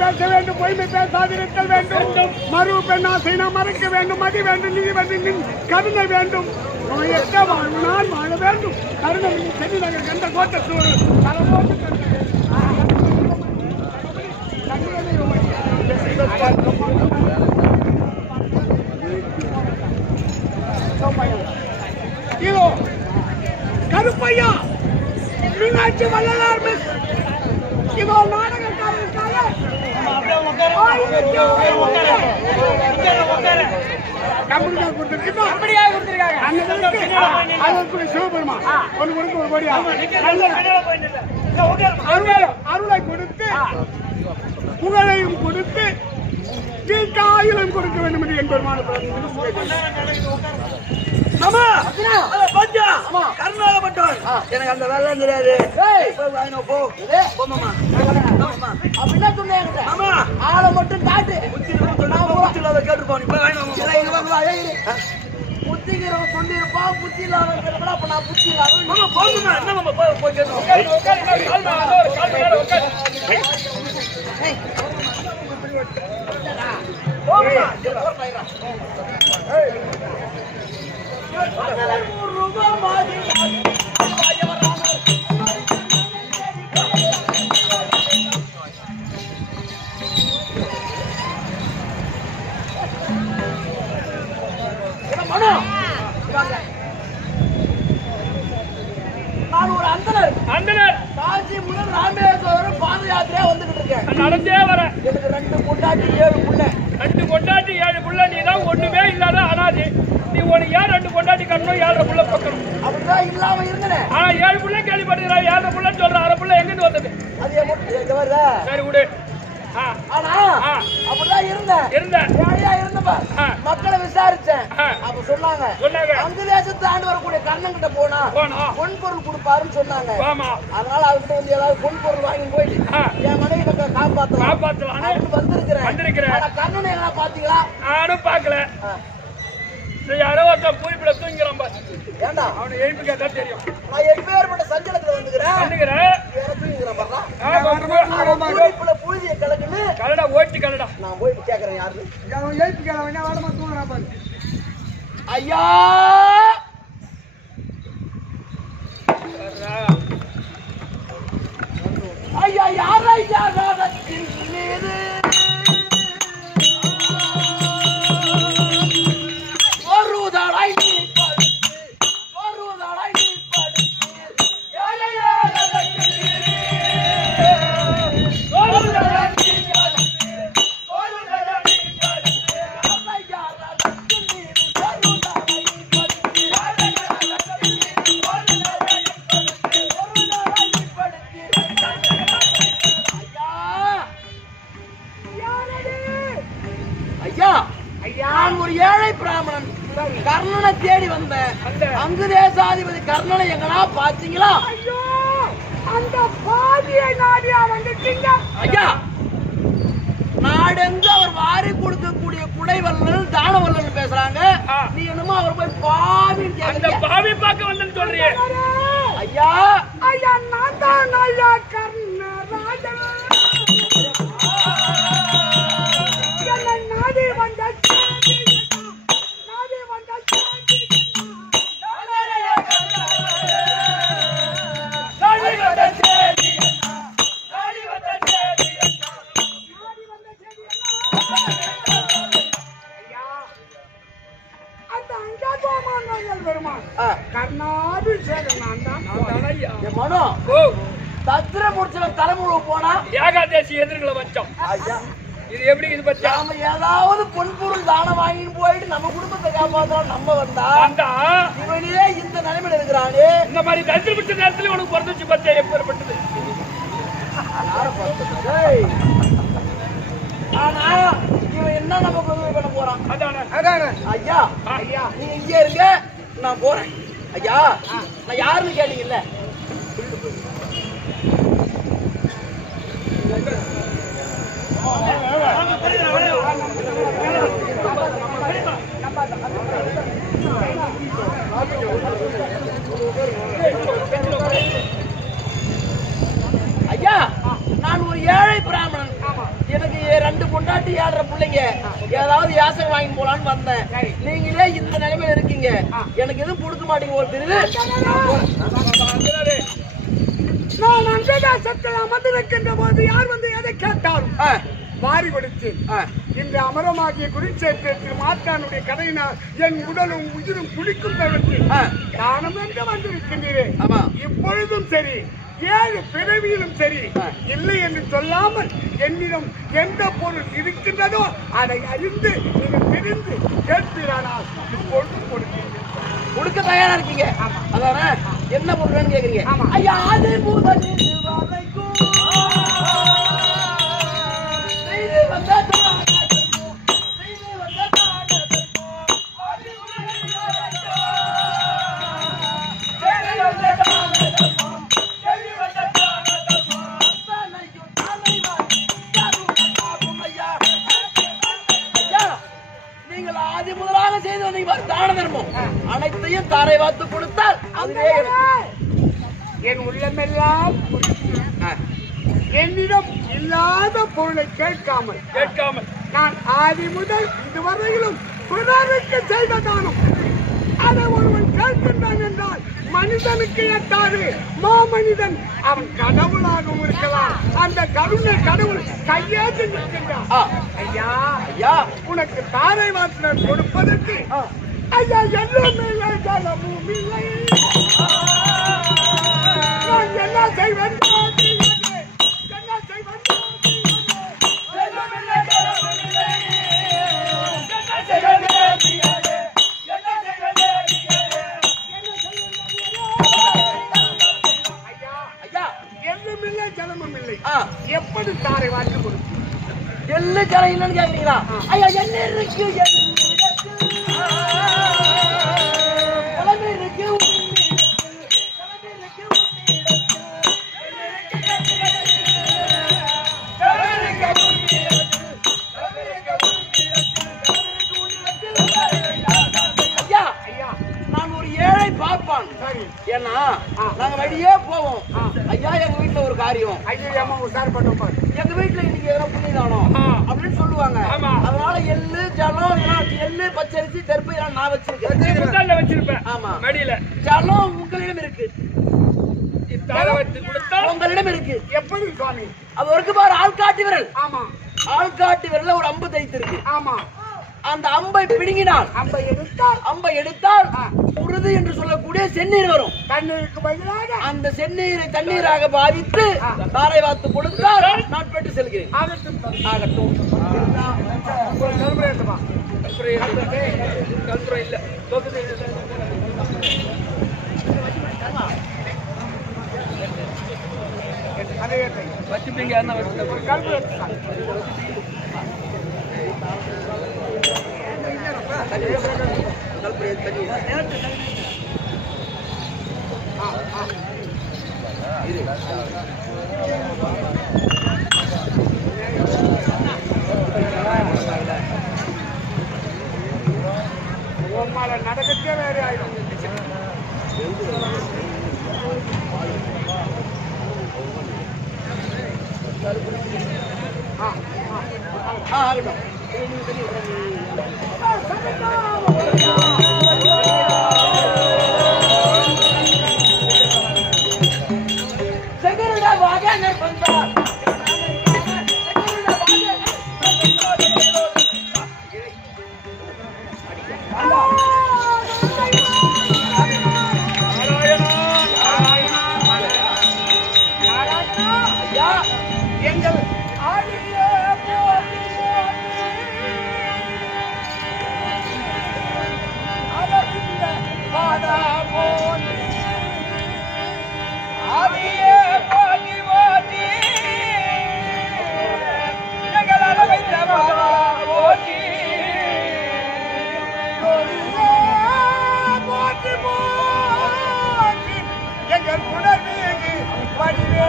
பேச வேண்டும். பொய்மை பேசாதிருத்தல் வேண்டும். மறு பெண்ணாசை மறைக்க வேண்டும். மதி வேண்டும், நிதி வேண்டும், கருணை வேண்டும். நான் வாழ வேண்டும். கருணை சென்று நாங்கள் எந்த கோட்டத்தோடு இதோ கருப்பையா மீனாட்சி வள்ளலார் மிஸ் இதோ நாடகக்காரருக்காக சிவபெருமான் அருளை கொடுத்து புகழையும் கொடுத்து ஆயுளம் கொடுக்க வேண்டும் என்று என்பெருமான கர்நாடகப்பட்டவன். எனக்கு அந்த வேலை தெரியாது. அப்படின்னா சொன்னேன் ஆளை மட்டும் காட்டு. கேட்டு போனி புத்திக்கிறவன் சொல்லியிருப்பான். புத்தி இல்லாத அப்ப நான் புத்தி இல்லாத நான் ஒரு அந்தனர் காசி முதல் ராமேஸ்வரம் பாத யாத்திரையா வந்துகிட்டு இருக்கேன். நடந்தே வர எனக்கு 2 பொண்டாட்டி 7 புள்ள. 2 பொண்டாட்டி 7 புள்ள. நீ தான் ஒண்ணுமே இல்லாத அனாதி. நீ உனக்கு ஏன் 2 பொண்டாட்டி கட்டணும், 7 புள்ள பக்கணும்? அப்படிதான் இல்லாம இருந்தேன். ஆனா 7 புள்ள கேள்விப்பட்டிருக்கா? 7 புள்ளன்னு சொல்ற 1/2 புள்ள எங்கிருந்து வந்தது? சரி விடு. ஆனா அப்படிதான் இருந்தேன். மக்களை விசாரிச்சேன். அப்ப சொன்னாங்க அந்த தேசத்து ஆண்டு வரக்கூடிய கண்ணன் கிட்ட போனா பொன் பொருள் கொடுப்பாருன்னு சொன்னாங்க. அதனால அவர்கிட்ட வந்து ஏதாவது பொன் பொருள் வாங்கி போயிட்டு என் மனைவி காப்பாத்தலாம் வந்திருக்கிறேன். கண்ணனை என்ன பாத்தீங்களா? நானும் பாக்கல. யாரோ ஒருத்தன் பூரிப்பிட தூங்கிறான் பாரு. ஏண்டா அவனை எழுப்பி கேட்டா தெரியும். நான் எப்பேற்பட்ட சஞ்சலத்துல வந்துக்கிறேன். தூங்கிறேன் பாருடா. பூதிய கலக்குன்னு கலடா ஓட்டி கலடா. நான் போய் கேட்கறேன் யாரு எழுப்பி கேட்க வாடமா தூங்குறான் பாரு. ஐயா ஐயா யாரா யாரத்தின் மீது நான் ஒரு ஏழை பிராமணன் கர்ணனை தேடி வந்தேன். அங்கு தேசாதிபதி கர்ணனை எங்கனா பாத்தீங்களா? ஐயோ, அந்த பாதியை நாடியா வந்துட்டீங்க ஐயா. நாடெங்கு அவர் வாரி கொடுக்கக்கூடிய குடைவல்லல் தானவல்லல் பேசுறாங்க. நீ என்னமோ அவர் போய் பாவி பாவி பார்க்க வந்தேன்னு சொல்றியே ஐயா. ஐயா, நான் தான் ஐயா கர்ணராஜன். என்னை நாடி வந்த நாடி வந்த தத்திர முடிச்சவன் தலைமுறை போனா ஏகாதேசி எதிர்களை வச்சோம். இது எப்படி இது பத்தி நாம ஏதாவது பொன்பொருள் தானம் வாங்கிட்டு போயிட்டு நம்ம குடும்பத்தை காப்பாற்றலாம். நம்ம வந்தா இவனே இந்த நிலைமையில இருக்கிறானே. இந்த மாதிரி தத்திர பிடிச்ச நேரத்துல உனக்கு பிறந்துச்சு பத்தியா எப்பேற்பட்டது? ஆனா இவன் என்ன நம்ம பண்ண போறான்? அதானே ஐயா. ஐயா, நீ இங்கே இருங்க, நான் போறேன். ஐயா, நான் யாருன்னு கேட்டீங்கல்ல? ஐயா, நான் ஒரு ஏழை பிராமணன். எனக்கு 2 பொண்டாட்டி 7 பிள்ளைங்க. ஏதாவது யாசகம் வாங்கி போலான்னு வந்தேன். நீங்களே இந்த நிலைமையில இருக்கீங்க. எனக்கு எதுவும் கொடுக்க மாட்டீங்க ஒரு தெரியுது. நான் அங்கதாசத்தில் அமர்ந்திருக்கின்ற போது யார் வந்து எதை கேட்டாலும் மாறி கொடுத்து இந்த அமரமாகிய குருட்சேத்திரத்தில் மாற்றானுடைய கதையினால் என் உடலும் உயிரும் குளிக்கும் தவிர்த்து தானம் என்று வந்திருக்கின்றேன். இப்பொழுதும் சரி, 7 பிறவியிலும் சரி, இல்லை என்று சொல்லாமல் என்னிடம் எந்த பொருள் இருக்கின்றதோ அதை அறிந்து நீங்கள் தெரிந்து கேட்பீரானால் இப்பொழுது கொடுக்க தயாரா இருக்கீங்க. அதான என்ன பொருள்னு கேக்குறீங்க? ஐயா, அது முதல் தான தர்மம் அனைத்தையும் தாரை வாத்து கொடுத்தால் அதுவே என் உள்ளமெல்லாம் என்னிடம் இல்லாத பொருளை கேட்காமல் நான் ஆதி முதல் இதுவரையிலும் பிறருக்கு செய்த தானம் அதை ஒருவன் கேட்கின்றான் என்றால் மனிதனுக்கு எட்டாது மாமனிதன் அவன் கடவுளாகவும் இருக்கலாம். அந்த கருணை கடவுள் கையேற்றி நிற்கின்றான். ஐயா, ஐயா, உனக்கு தாரை வாசனர் கொடுப்பதற்கு ஐயா எல்லோருமே ஜலமும் இல்லை. நான் என்ன செய்வேன்? எப்படி தாரை வாங்கி கொடுத்து எள்ளு ஜலம் இல்லைன்னு கேக்குறீங்களா? ஐயா, என்ன இருக்கு? ஏன்னா நாங்க வெளியே போவோம். ஐயா, எங்க வீட்டுல ஒரு காரியம். எங்க வீட்டுல இன்னைக்கு எதனா புண்ணியதானம் அப்படின்னு சொல்லுவாங்க. அதனால எள்ளு ஜலம், எள்ளு பச்சரிசி தெருப்பு நான் வச்சிருக்கேன். ஆமா, மடியில ஜலம் உங்களிடம் இருக்கு, உங்களிடம் இருக்கு. எப்படி சுவாமி? அது இருக்கு பாரு, ஆள்காட்டி விரல். ஆமா, ஆள்காட்டி விரல்ல ஒரு அம்பு தைத்து இருக்கு. ஆமா, அந்த அம்பை பிடுங்கினால் அம்பை எடுத்தால் உருது என்று சொல்லக்கூடிய செந்நீர் வரும். தண்ணீருக்கு பதிலாக அந்த செந்நீரை தண்ணீராக பாவித்து தாரை வாத்து கொடுத்தால் நான் பெற்று செல்கிறேன். ஆகட்டும். வச்சுப்பீங்க. உம்மால நடக்கத்தே வேற ஆயிடும். ஆகட்டும். செங்கருடா வாகன பந்தார் எங்கள் ஆடிய அரவிந்த பாடா போனி ஆடிய பாடி வாடி எங்கள் அரவிந்த பாடா போனி போட்டி போட்டி எங்கள் புனர்வீகி வடிவே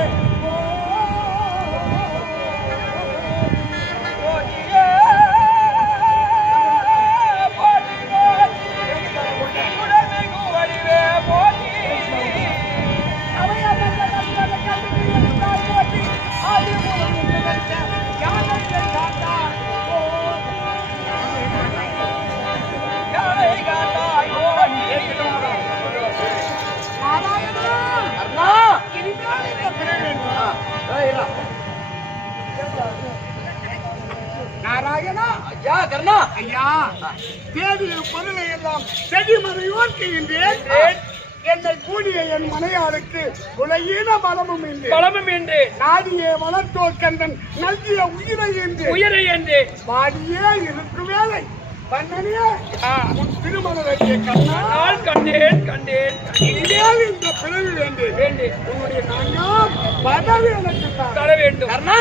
நாராயணா ஐயா கர்ணா, ஐயா தேடிய பொருளை எல்லாம் செடிமறையோர்க்கின்றேன். என்னை கூடிய என் மனையாளுக்கு உலகீன பலமும் என்று நாடியே வளர்த்தோர் கந்தன் நல்கிய உயிரை என்று பாடியே இருக்கும் வேலை பண்ணனே திருமண வைத்திய கண்ணால் கண்டேன் இந்த பிறவி வேண்டேன். உன்னுடைய நான்காம் பதவி எனக்கு தர வேண்டும். கர்ணா,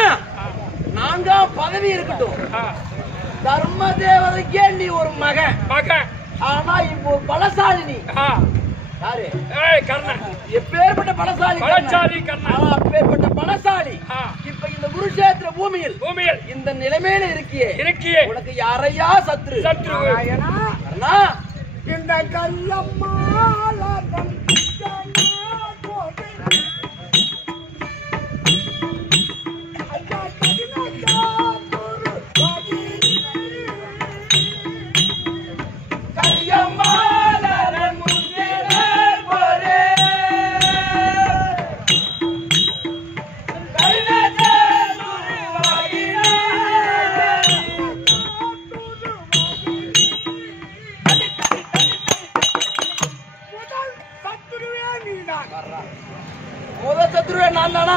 நான்காம் பதவி இருக்கட்டும். தர்ம தேவதைக்கே நீ ஒரு மகன். ஆனா இப்போ பலசாலி நீ. யாரு? கர்ணன். எப்பேற்பட்ட பலசாலி கர்ணன். அப்பேற்பட்ட பலசாலி இப்ப இந்த குருஷேத்திர பூமியில் இந்த நிலைமையில இருக்கியே உனக்கு யாரையா சத்ரு? கர்ணா, இந்த கல்லம்மாளன் முதல் சத்ருவே நான் தானா?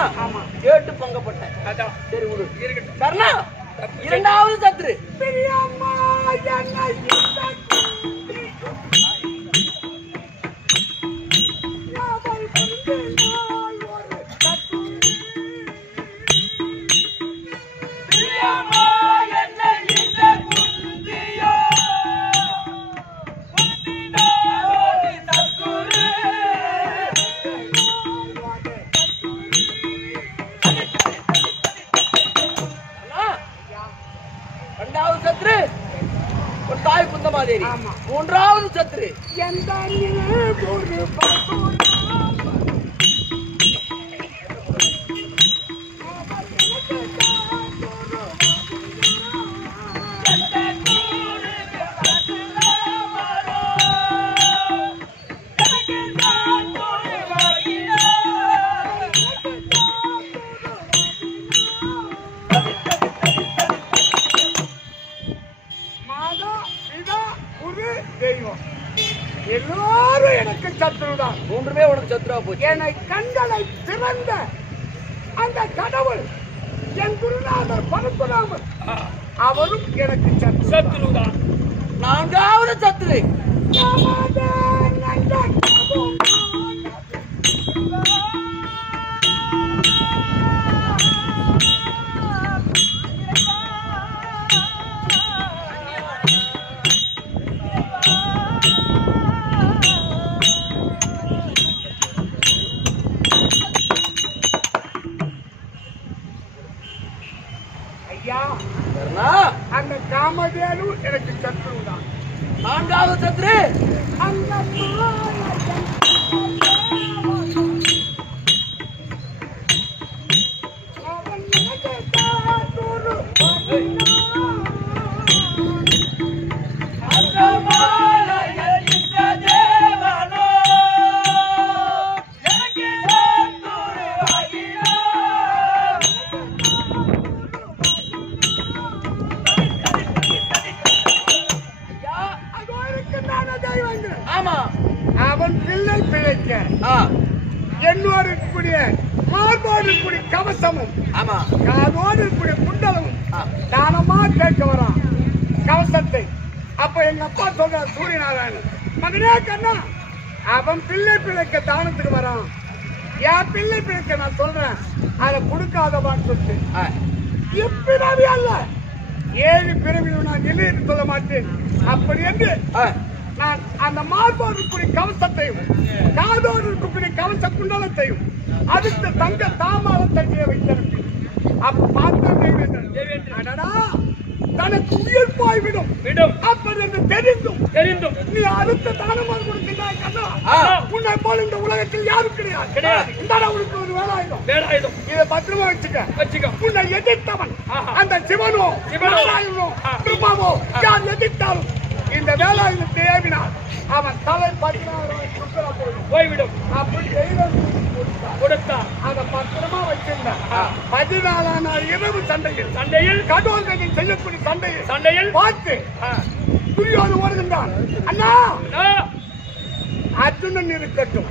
கேட்டு பங்கப்பட்டேன். சரி விடு. கர்ணா, இரண்டாவது சத்ரு பெரியம்மா என்னை இரண்டாவது சத்ரு ஒரு தாய் குந்தமாதேவி. மூன்றாவது சத்ரு எந்த தெய்வம் எல்லாரும் எனக்கு சத்ருதான். மூன்றுமே உனக்கு சத்ருவா போச்சு. என்னை கண்களை திறந்த அந்த கடவுள் என் குருநாதர் பரசுராமர் அவரும் எனக்கு சத்ருதான். நான்காவது சத்ரு அந்த காமதேனு எனக்கு சத்ரு தான். 4வது சத்ரு அந்த அவன் பிள்ளை பிழைக்க என்னோடு இருக்கக்கூடிய மார்போடு இருக்கக்கூடிய கவசமும் காதோடு இருக்கக்கூடிய குண்டலமும் தானமா கேட்க வரான் கவசத்தை. அப்ப எங்க அப்பா சொல்றார் சூரியநாராயணன், மகனே கண்ணா, அவன் பிள்ளை பிழைக்க தானத்துக்கு வரான், என் பிள்ளை பிழைக்க நான் சொல்றேன் அதை கொடுக்காதவான்னு சொல்லிட்டு இப்பிறவி அல்ல 7 பிறவியும் நான் இல்லை என்று சொல்ல மாட்டேன். அப்படி என்று நான் அந்த மார்போடு இருக்கக்கூடிய கவசத்தையும் காதோடு இருக்கக்கூடிய கவச குண்டலத்தையும் அடுத்த தங்க தாமாலத்தை வைத்திருப்பேன். அப்ப பார்த்த தனக்கு உயிர் போய்விடும் அப்படி என்று தெரிந்தும் நீ அடுத்த தானமாக கொடுக்கிறாய். உன்னை போல இந்த உலகத்தில் யாரும் கிடையாது. உனக்கு ஒரு வேலாயுதம் இதை பத்திரமா வச்சுக்க. உன்னை எதிர்த்தவன் அந்த சிவனோ நாராயணனோ பிரம்மாவோ யார் எதிர்த்தாலும் இந்த வேலாயுதத்தை ஏவினார் அவன் தலை 16 போய்விடும். அப்படி கொடுத்தான். அதை பத்திரமா வச்சிருந்தான். 14ஆம் நாள் இரவு சண்டையில் கடோல்களின் செய்யக்கூடிய சண்டையில் பார்த்து துரியோடு ஓடுகின்றான். அண்ணா அர்ஜுனன் இருக்கட்டும்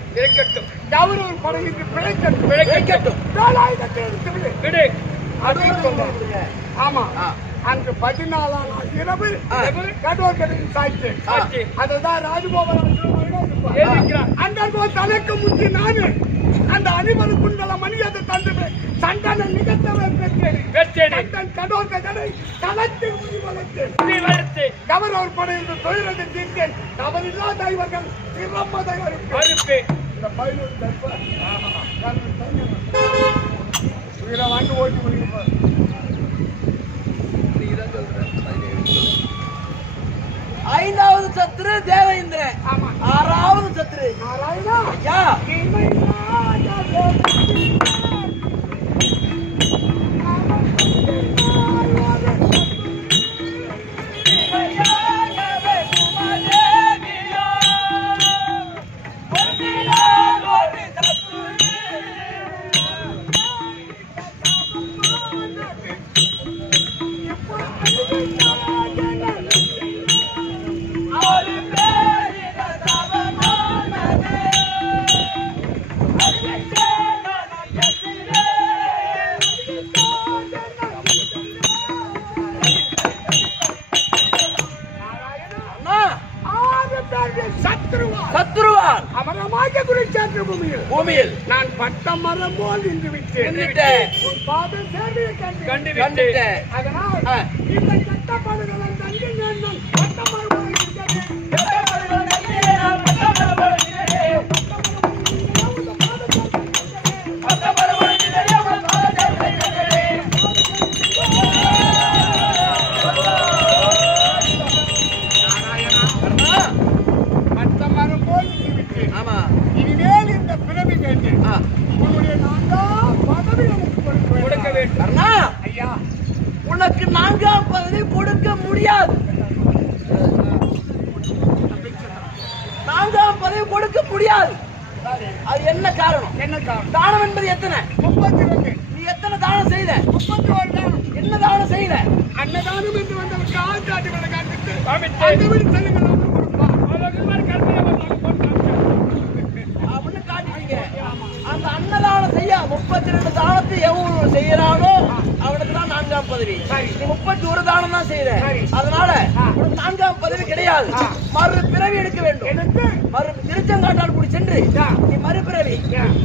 கௌரவர் படையின்றி பிழைக்கட்டும் வேலாயுதத்தை எடுத்து விடு அப்படின்னு சொல்றாங்க. ஆமா, அன்று 14ஆம் நாள் இரவு கடோல்களின் சாட்சி அதுதான் ராஜகோபால் அந்த தனக்கு முந்தி நானு அந்த அணிவரு குண்டல மணியதை தந்து சண்டனை நிகழ்த்தவே பெற்றேன். கடோல்களை களத்தில் வளர்த்தேன். கவர்னர் படையில் தொழிலத்தை தீர்த்தேன். தவறில்லாத இவர்கள் சிறப்பதை அறுப்பேன். இந்த 11 வாங்கி ஓட்டி முடிப்பார். 5வது சத்ரு தேவேந்திரன். 6வது சத்ரு நாராயணா. ஐயா சத்ருவால் அமரமாக குறிச்சாற்று பூமியில் நான் பட்ட மரம் போல் நின்று விட்டேன். உன் பாதம் சேவையை கண்டுவிட்டேன். அதனால் இந்த கட்டப்பாடுகளை தங்கி நான் பட்ட மரம் போல் உனக்கு 4ஆம் பதவி கொடுக்க முடியாது. 4ஆம் பதவி கொடுக்க முடியாது. அது என்ன காரணம்? தானம் என்பது எத்தனை? 32. நீ எத்தனை தானம் செய்த? 31 தானம். என்ன தானம் செய்த? அன்னதானம் என்று வந்தவருக்கு ஆண்டாட்டி விட காட்டுத்து அப்படின்னு காட்டிட்டீங்க. அந்த அன்னதானம் செய்ய 32 தானத்தை எவ்வளவு செய்யறானோ அவனுக்கு தான் 4ஆம் பதவி. நீ 31 தானம் தான் செய்த. அதனால உனக்கு 4ஆம் பதவி கிடையாது. மறு பிறவி எடுக்க வேண்டும். மறு திருச்செங்காட்டால் கூடி சென்று நீ மறுபிறவி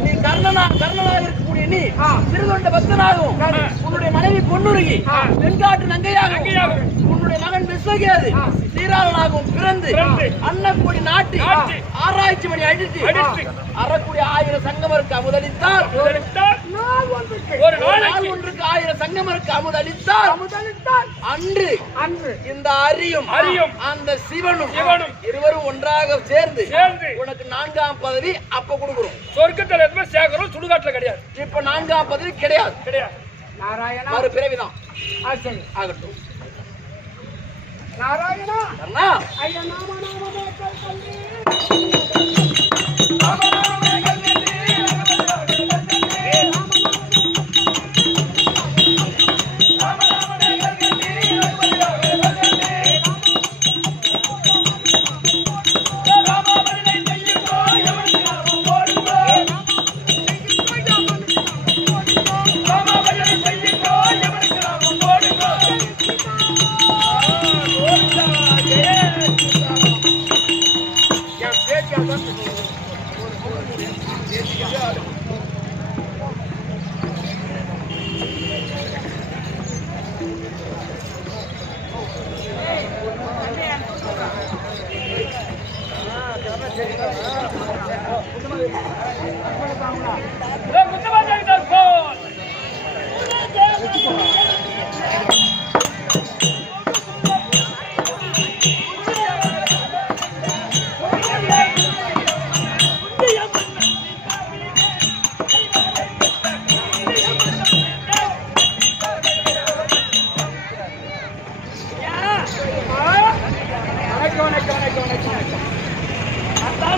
நீ கர்ணனாக இருக்கக்கூடிய நீ திருதொண்ட பக்தனாகவும் உன்னுடைய மனைவி பொன்னுருகி வெண்காட்டு நங்கையாகவும் என்னுடைய மகன் விஸ்வகேது சீராளனாகவும் பிறந்து அன்னக்குடி நாட்டி ஆராய்ச்சி மணி அழித்து அறக்கூடிய 1000 சங்கமருக்கு அமுதளித்தார். ஒரு நாள் ஒன்றுக்கு 1000 சங்கமருக்கு அமுதளித்தார். அன்று இந்த அரியும் அந்த சிவனும் இருவரும் ஒன்றாக சேர்ந்து உனக்கு 4ஆம் பதவி அப்ப கொடுக்கிறோம். சொர்க்கத்துல எதுவுமே சேர்க்கிறோம், சுடுகாட்டுல கிடையாது. இப்ப 4ஆம் பதவி கிடையாது. நாராயணா ஒரு பிறவிதான் சரி ஆகட்டும். நாராயணா அண்ணா ஐயா நாம நாம கல்வி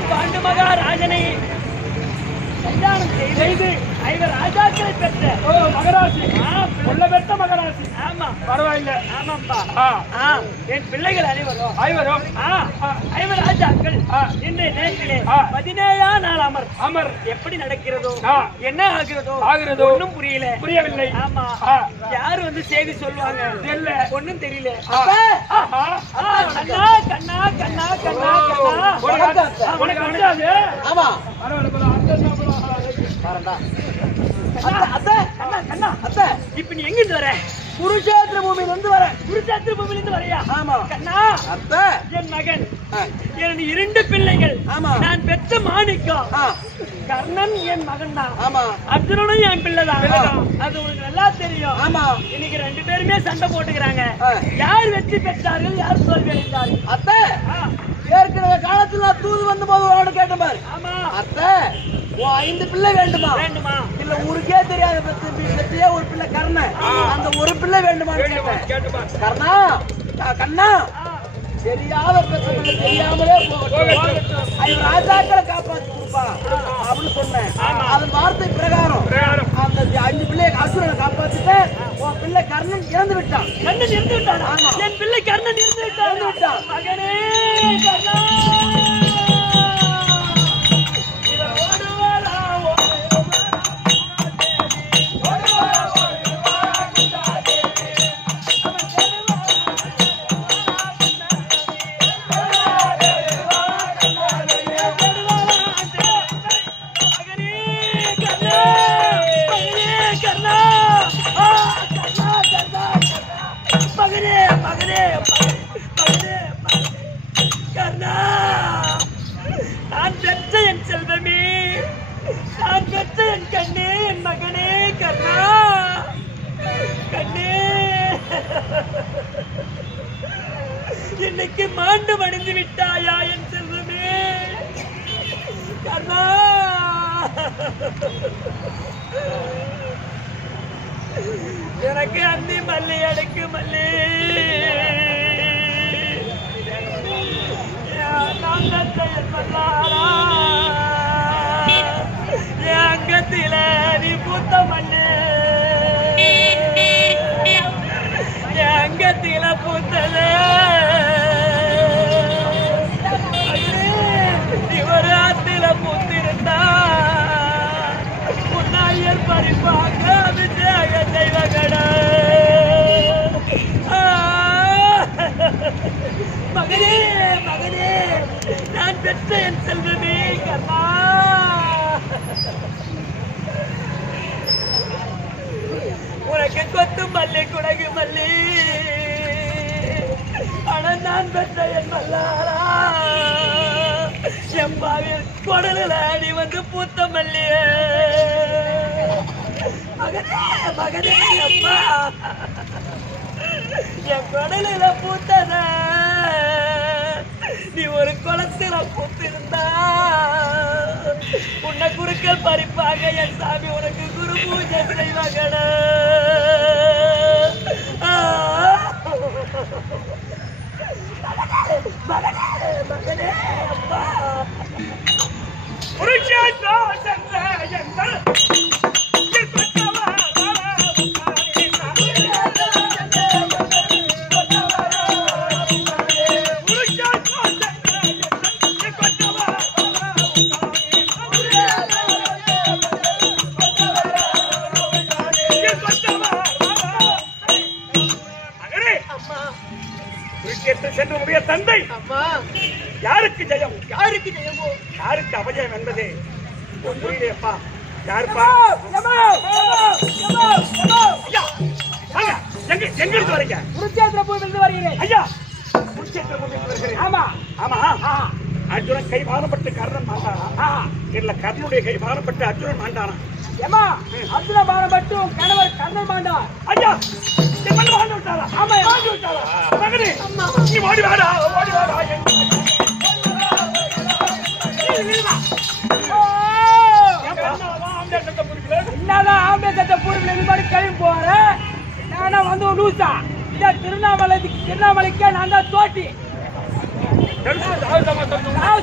பாண்டு மகாராஜனை கல்யாணம் செய்து 5 ராஜாக்களை பெற்ற மகராசி உள்ள பெற்ற மகராசி. ஆமா பரவாயில்ல. ஆமாப்பா. என் பிள்ளைகள் அனைவரும் 5 ராஜாக்கள் இன்றைய நேரத்திலே 17ஆம் நாள் அமர் எப்படி நடக்கிறதோ என்ன ஆகிறதோ ஒன்னும் புரியவில்லை. ஆமா யாரு வந்து செய்தி சொல்லுவாங்க தெரியல, ஒன்னும் தெரியல. கண்ணா கண்ணா கண்ணா கண்ணா கண்ணா ஆமா இப்ப நீ எங்கிருந்து வர? குருஷேத்திர பூமியில இருந்து வர. குருஷேத்திர பூமியில இருந்து வரையா? ஆமா கண்ணா அத்த என் மகன் எனக்கு 2 பிள்ளைகள். ஆமா நான் பெற்ற மாணிக்கம் கர்ணன் என் மகன் தான். ஆமா அர்ஜுனனும் என் பிள்ளை தான். அது உனக்கு நல்லா தெரியும். ஆமா இன்னைக்கு 2 பேருமே சண்டை போட்டுக்கிறாங்க. யார் வெற்றி பெற்றார்கள், யார் தோல்வி அடைந்தார்கள்? அத்த ஏற்கனவே காலத்துல தூது வந்த போது அவனோட கேட்ட பாரு. ஆமா அத்த 5 பிள்ளை வேண்டுமா இல்ல ஊருக்கே தெரியாத பெற்றியே ஒரு பிள்ளை கர்ணன், அந்த ஒரு பிள்ளை வேண்டுமா கேட்டேன். கர்ணா கண்ணா தெரியாத பிரச்சனை தெரியாமலே போகட்டும், 5 ராஜாக்களை காப்பாற்றி கொடுப்பா அப்படின்னு சொன்னேன். அதன் வார்த்தை பிரகாரம் அந்த 5 பிள்ளையை அசுரனை காப்பாத்திட்டு உன் பிள்ளை கர்ணன் இறந்து விட்டான். கர்ணன் இறந்து விட்டான். என் பிள்ளை கர்ணன் இறந்து விட்டான். மகனே கர்ணா இன்னைக்கு மாண்டு மடிந்து விட்டாயா என் செல்வமே கர்ணா? எனக்கு அந்தி மல்லி அடக்கு மல்லி அங்கத்தில நீ பூத்த மல்லி அங்கத்தில பூத்தத இவர் ஆத்தில பூத்திருந்தா முன்னாயர் பறிப்பாங்க அபிஷேக தெய்வ கடை. மகனே மகனே நான் பெற்ற என் செல்வமே கர்ணா, உனக்கு கொத்து மல்லி குடகு மல்லி நான் பெற்ற என் மல்லாரா எம்பாவில் கொடலில் அடி வந்து பூத்த மல்லியே மகனே மகனே அப்பா என் கொடலில் பூத்தத நீ ஒரு குளத்துல பூத்திருந்தா உன்னை குறுக்கள் பறிப்பாங்க என் சாமி உனக்கு குரு பூஜை செய்வாங்கடா மகனே மகனே அப்பா சென்றுடைய தந்தை யாருக்கு ஜெயம் யாருக்கு ஜெயமோ யாருக்கு அபஜயம் என்பதே புரியலையப்பா யாருப்பா எங்க இருந்து வரீங்க குருச்சேத்திரபூமிலிருந்து வருகிறேன் ஐயா குருச்சேத்திரபூமிலிருந்து வருகிறேன் ஆமா ஆமா அர்ஜுனன் கை மாறப்பட்டு கர்ணன் மாண்டானா இல்ல கர்ணனுடைய கை மாறப்பட்டு அர்ஜுனன் மாண்டானா ஏமா அர்ஜுன மாறப்பட்டு கணவர் கர்ணன் மாண்டா ஐயா மண்ணு வாழ்ந்து விட்டாளா ஆமா வாழ்ந்து விட்டாளா மகனே நீ ஓடி வாடா என்னதான் ஆம்பேசத்தை பூர்வீல இருந்து கிளம்பி போறேன் நானா வந்து ஒரு லூசா இந்த திருவண்ணாமலைக்கே நான் தான் தோட்டி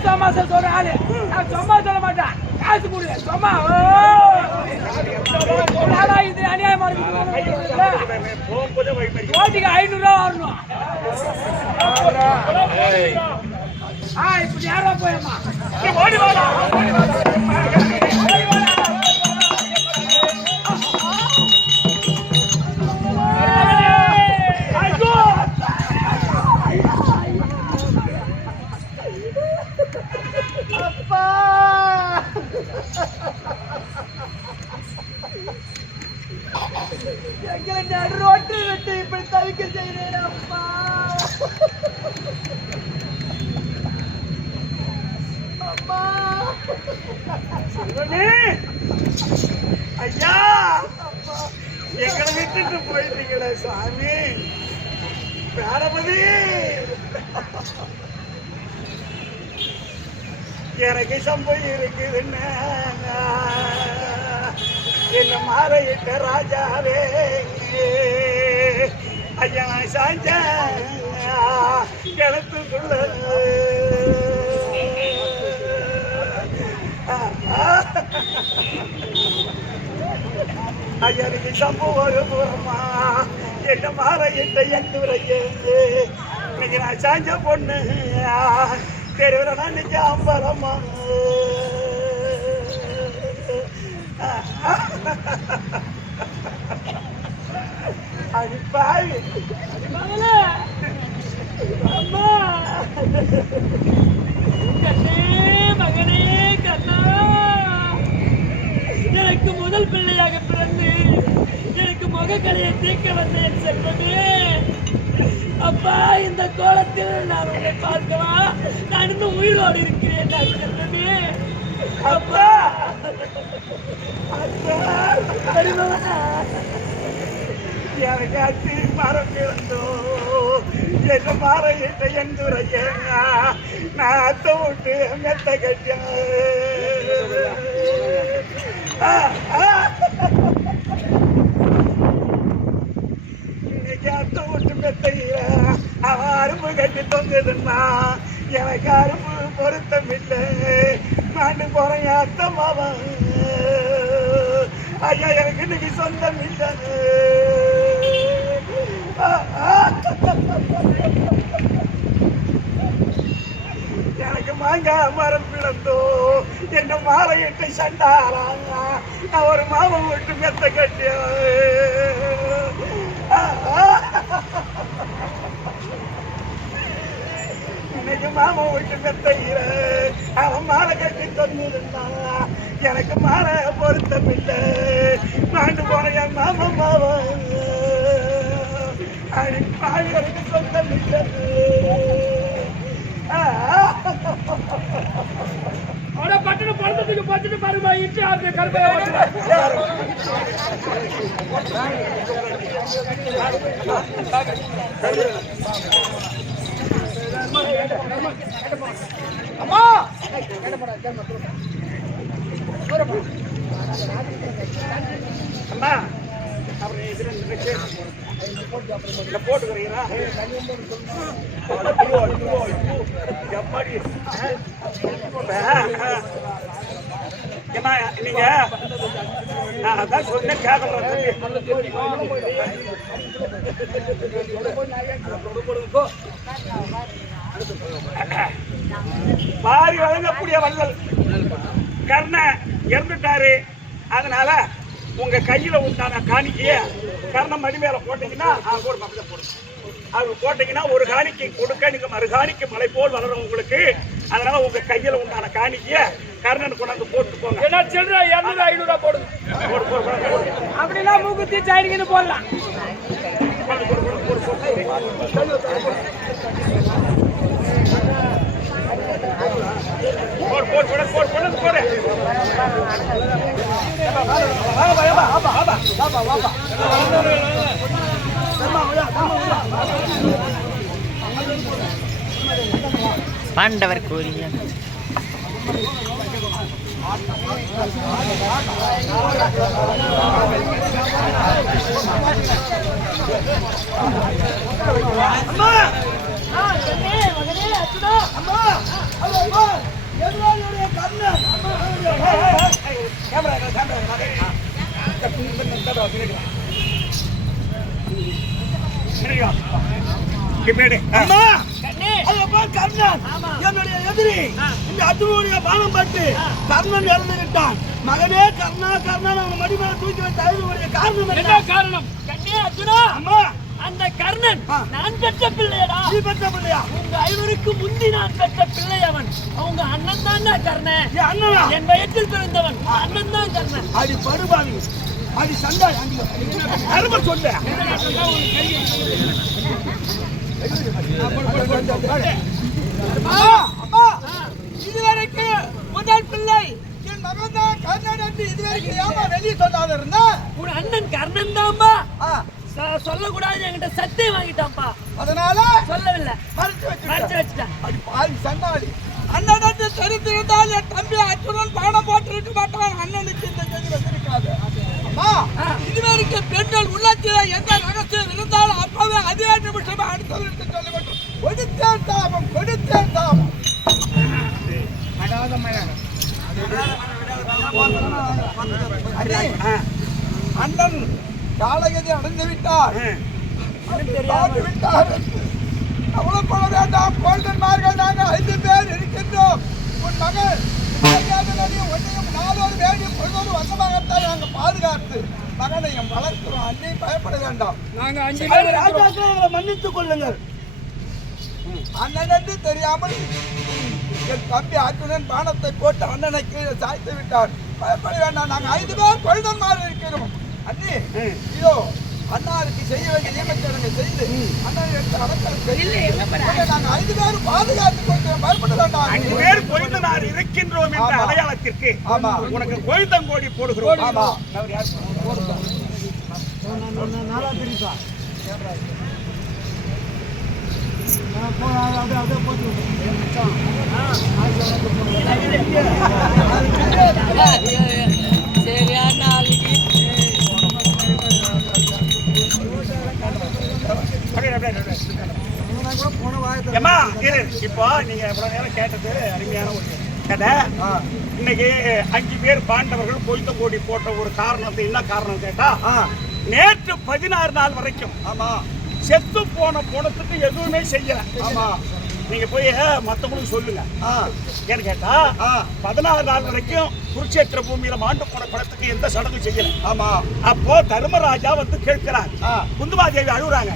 சமாசம் சொல்ற ஆளு நான் சும்மா சொல்ல மாட்டேன் காசு கொடுங்க சும்மா இது அநியாயமா இருக்கு ஓட்டிக்கு 500 ரூபா வரணும் இப்படி யாரா போயம்மா ஓடி வாடா எங்களை நடுரோட்டு விட்டு இப்படி தவிக்க செய்கிறேன் அப்பா அம்மா ஐயா எங்களை விட்டுட்டு போயிட்டீங்களே சாமி பிராணபதி எனக்கு சம்பவம் இருக்குதுன்னு என்ன மாறையிட்ட ராஜாவே ஐயா சாஞ்ச கிணத்துக்குள்ள ஐயனுக்கு சம்பவம் தூரமா என்ன மாறையிட்ட என் துறையே இன்னைக்கு நான் சாஞ்ச பொண்ணு தெருவில் இன்னைக்கு அம்பலமா அது பாவி மகளே அம்மா கண்ணே மகனே கண்ணா எனக்கு முதல் பிள்ளையாக பிறந்து எனக்கு முகக்கலையை தீர்க்க வந்த என் செல்வமே அப்பா இந்த கோலத்தில் நான் உன்னை பார்க்கலாம் நான் இன்னும் உயிரோடு இருக்கிறேன் நான் செல்வமே அப்பா எனக்கு அத்தி மரம் இருந்தோ என்ன மாறையிட்ட என் துறைய நான் அத்தை விட்டு மெத்த கட்டிய இன்னைக்கு அத்தை விட்டு மெத்தையில அவன் அரும்பு கட்டி தொங்குதுன்னா எனக்கு அரும்பு பொருத்தம் இல்லை நாட்டு போறேன் என் அத்தை மாவன் ஐயா எனக்கு இன்னைக்கு சொந்தம் இல்லை எனக்கு மாங்காய் மரம் பிளந்தோ என்ன மாலையிட்டு சண்டாராங்க நான் ஒரு மாவை விட்டு மெத்த கட்டிய இன்னைக்கு மாமா விட்டு மெத்தையிற அவன் மாலை கட்டி தந்துருந்தான் எனக்கு மாலை பொருத்தம் இல்லை நாண்டு போன என் மாமா மாவன் பாவிகளுக்கு சொந்தம் இல்லை அதுக்கு பார்த்துட்டு பாருமா இட்டு அது கருப்பையா அம்மா அம்மா அப்புறம் போட்டுக்கிறீங்களா ஏமா நீங்க நான் அதான் சொன்னேன் பாரி வழங்கக்கூடிய வள்ளல் கர்ண இறந்துட்டாரு. அதனால உங்க கையில உண்டான காணிக்கைய கர்ணம் மடி மேல போட்டீங்கன்னா அது போட்டீங்கன்னா ஒரு காணிக்கை கொடுக்க நீங்க மறு காணிக்கை மலை போல் வளரும் உங்களுக்கு. அதனால உங்க கையில உண்டான காணிக்கைய கர்ணன் கொண்டாந்து போட்டு போங்க. என்ன சில்லற 200 500 போடுங்க. அப்படின்னா மூக்குத்தி சாயிடுங்கன்னு போடலாம். பாண்டவர் கூறிய என்னுடைய எதிரி இந்த அர்ஜுனுடைய பானம் பட்டு கர்ணன் இறந்து விட்டான். மகனே கர்ணா கர்ணா மடி மேல தூக்கி வச்ச அழுவடைய காரணம் என்ன காரணம்? கண்ணே அர்ஜுனா, அம்மா அந்த கர்ணன் நான் பெற்ற பிள்ளையடா. நீ பெற்ற பிள்ளையா? உங்க 500க்கு முந்தி நான் பெற்ற பிள்ளை அவன். அவங்க அண்ணன் தான்டா கர்ணன். அண்ணனா? என் வயத்தில் பிறந்தவன் அண்ணன் தான் கர்ணன். அடி படுபாவி, அடி சண்டாய், அருமை சொல்ல இதுவரைக்கும் முதல் பிள்ளை என் மகன் தான் கர்ணன் என்று இதுவரைக்கும் ஏமா வெளியே சொல்லாத இருந்தா உன் அண்ணன் கர்ணன் தான்பா. சொல்லக்கூடாது என்கிட்ட சத்தியம் வாங்கிட்டான்பா. அதனால சொல்லவில்லை, மறைச்சு வச்சுட்டான். பாதி சண்டாளி அண்ணனுக்கு தெரிந்திருந்தால் என் தம்பி அர்ஜுனன் பாடம் போட்டிருக்க மாட்டான். அண்ணனுக்கு இந்த கதி வந்திருக்காது. அம்மா இதுவரைக்கும் பெண்கள் உள்ளத்தில எந்த ரகசியம் இருந்தாலும் அப்பவே அதே நிமிஷமா அடுத்தவருக்கு சொல்ல வேண்டும். கொடுத்தேன் தாபம், கொடுத்தேன் தாபம். அண்ணன் காலகதி அடைந்து விட்டார், பார்த்து விட்டார். கவலைப்பட வேண்டாம், கோல்டன்மார்கள் நாங்கள் 5 பேர் இருக்கின்றோம். உன் மகள் ஒன்றையும் 4 வேண்டியும் பொழுதோடு வசமாகத்தான் நாங்கள் பாதுகாத்து மகனையும் வளர்க்கிறோம். அன்னை பயப்பட வேண்டாம். நாங்க 5 பேர் ராஜாக்களை மன்னித்துக் கொள்ளுங்கள். அண்ணன் என்று தெரியாமல் என் தம்பி அர்ஜுனன் பானத்தை போட்டு அண்ணனை கீழே சாய்த்து விட்டார். பயப்பட வேண்டாம், நாங்கள் 5 பேர் கொள்தன்மார் இருக்கிறோம். அண்ணி இதோ அண்ணாருக்கு செய்ய வேண்டிய நியமச்சடங்கை செய்து அண்ணன் எடுத்து அடக்கம் செய்து நாங்கள் 5 பேரும் பாதுகாத்துக் கொள்கிறோம். பயப்பட வேண்டாம். 5 பேர் கொழுந்தனார் இருக்கின்றோம் என்ற அடையாளத்திற்கு ஆமா உனக்கு கொழுந்தங்கோடி போடுகிறோம். ஆமா சரியான ஆளுக்கு ஏம்மா, இரு. இப்போ நீங்க இவ்வளவு நேரம் கேட்டது அருமையான ஒரு கதை. இன்னைக்கு 5 பேர் பாண்டவர்கள் கொழுந்தங்கோடி போட்ட ஒரு காரணத்தை என்ன காரணம் கேட்டா, நேற்று 16 நாள் வரைக்கும் ஆமா செத்து போன போனத்துக்கு எதுவுமே செய்யல. ஆமா நீங்க போய் மத்தவங்களுக்கு சொல்லுங்க. ஏன்னு கேட்டா 16 நாள் வரைக்கும் குருட்சேத்திர பூமியில மாண்டு போன படத்துக்கு எந்த சடங்கு செய்யல. ஆமா அப்போ தர்மராஜா வந்து கேட்கிறார், குந்துமாதேவி அழுகுறாங்க.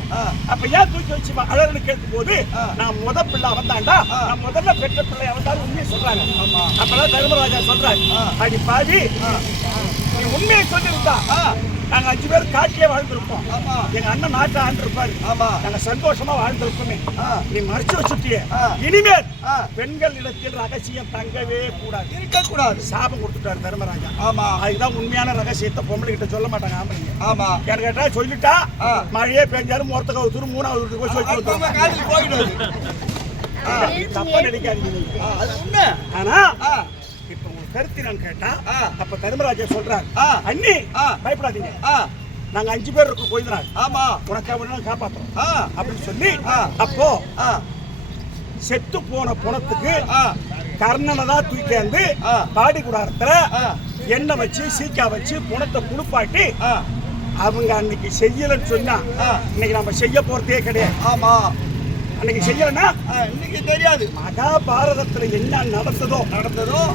அப்ப ஏன் தூக்கி வச்சு அழகுன்னு கேட்கும் போது, நான் முத பிள்ளை அவன்தான்டா, நான் முதல்ல பெற்ற பிள்ளை அவன்தான் உண்மையை சொல்றாங்க. அப்பதான் தர்மராஜா சொல்றாரு, அடி பாதி நீ உண்மையை சொல்லியிருந்தா நாங்க 5 பேர் காட்டிலே வாழ்ந்திருப்போம். ஆமா. எங்க அண்ணன் நாட்டை ஆண்டிருப்பாரு. ஆமா. நாங்க சந்தோஷமா வாழ்ந்திருப்போமே. ஆ. நீ மறைச்சு வச்சுட்டியே. இனிமேல் ஆ. பெண்கள் இடத்தில் ரகசியம் தங்கவே கூடாது. இருக்கக்கூடாது. சாபம் கொடுத்துட்டாரு தர்மராஜா. ஆமா. அதுதான் உண்மையான ரகசியத்தை பொம்பளை கிட்ட சொல்ல மாட்டாங்க ஆம்பளைங்க. ஆமா. எனக்கு கேட்டா சொல்லிட்டா ஆ. மழையே பெஞ்சாலும் முகத்த கவுத்துரு 3வது போய் சொல்லி நம்ம காலேஜ் போயிடுது. தப்பா நினைக்காதீங்க நீங்க. அது உண்மை. ஆனா ஆ. இப்ப உங்க கருத்து நான் கேட்டா ஆ. அப்ப தர்மராஜா சொல்றாரு ஆ. அண்ணி ஆ. பயப்படாதீங்க ஆ. நாங்க 5 பேர் இருக்கோம் கோயில்நாள் ஆமா. உனக்கு காப்பாற்றோம் ஆ. அப்படின்னு சொல்லி ஆ. அப்போ ஆ. செத்து போன புணத்துக்கு ஆ. கர்ணனை தான் தூக்கியாந்து ஆ. பாடி குடாரத்துல ஆ. எண்ணெய் வச்சு சீக்கா வச்சு புணத்தை குளிப்பாட்டி ஆ. அவங்க அன்னைக்கு செய்யலன்னு சொன்னா ஆ. இன்னைக்கு நம்ம செய்ய போறதே கிடையாது. ஆமா. அன்னைக்கு செய்யலன்னா இன்னைக்கு தெரியாது மகாபாரதத்துல என்ன நடந்ததோ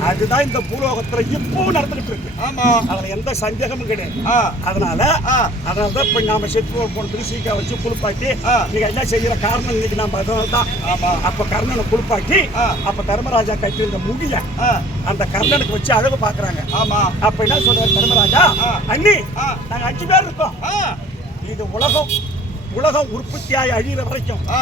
அதுதான் இந்த பூலோகத்துல இப்பவும் நடந்துட்டு இருக்கு. ஆமா. அதுல எந்த சந்தேகமும் கிடையாது. ஆ. அதனாலதான் இப்ப நாம செத்து போனதுக்கு சீக்கா வச்சு குளிப்பாட்டி ஆ. நீங்க எல்லாம் செய்யற காரணம் இன்னைக்கு நாம அதனால்தான். ஆமா. அப்ப கர்ணனை குளிப்பாட்டி ஆ. அப்ப தர்மராஜா கட்டியிருந்த முடிய ஆ. அந்த கர்ணனுக்கு வச்சு அழகு பாக்குறாங்க. ஆமா. அப்ப என்ன சொல்றாரு தர்மராஜா ஆ. அண்ணி ஆ. நாங்க 5 பேர் இருக்கோம். ஆ. இது உலகம் உற்பத்தியாகி அழிகிற வரைக்கும் ஆ.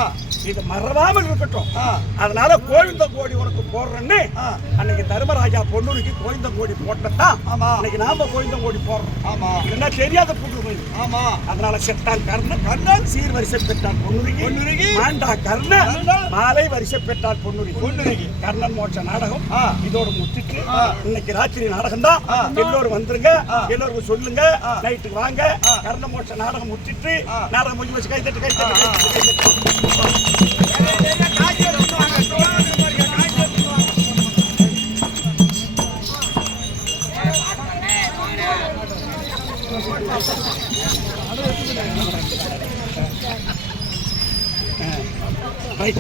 இது மறவாமல் இருக்கட்டும். ஆ. அதனால கோவிந்தங்கோடி உனக்கு போடுறேன்னு ஆ. அன்னைக்கு தர்மராஜா பொண்ணுக்கு கோவிந்தங்கோடி போட்டதான் ஆமா. அன்னைக்கு நாம கோவிந்தங்கோடி போடுறோம். ஆமா. என்ன தெரியாத புது ஆமா. அதனால செத்தான் கர்ணன் சீர்வரிசை பெற்றான் பொன்னுருகி மாண்டா கர்ணன் மாலை வரிசை பெற்றான் பொன்னுருகி கர்ணன் மோட்ச நாடகம் ஆ. இதோட முடிச்சிட்டு ஆ. இன்னைக்கு ராத்திரி நாடகம் தான். ஆ. எல்லோரும் வந்துருங்க. ஆ. எல்லோருக்கும் சொல்லுங்க. ஆ. நைட்டுக்கு வாங்க. ஆ. கர்ண மோட்ச நாடகம் முடிச்சிட்டு ஆ. நாடகம் முடிஞ்சு வச்சு கை தட்டு கை தட்டு ரைட்.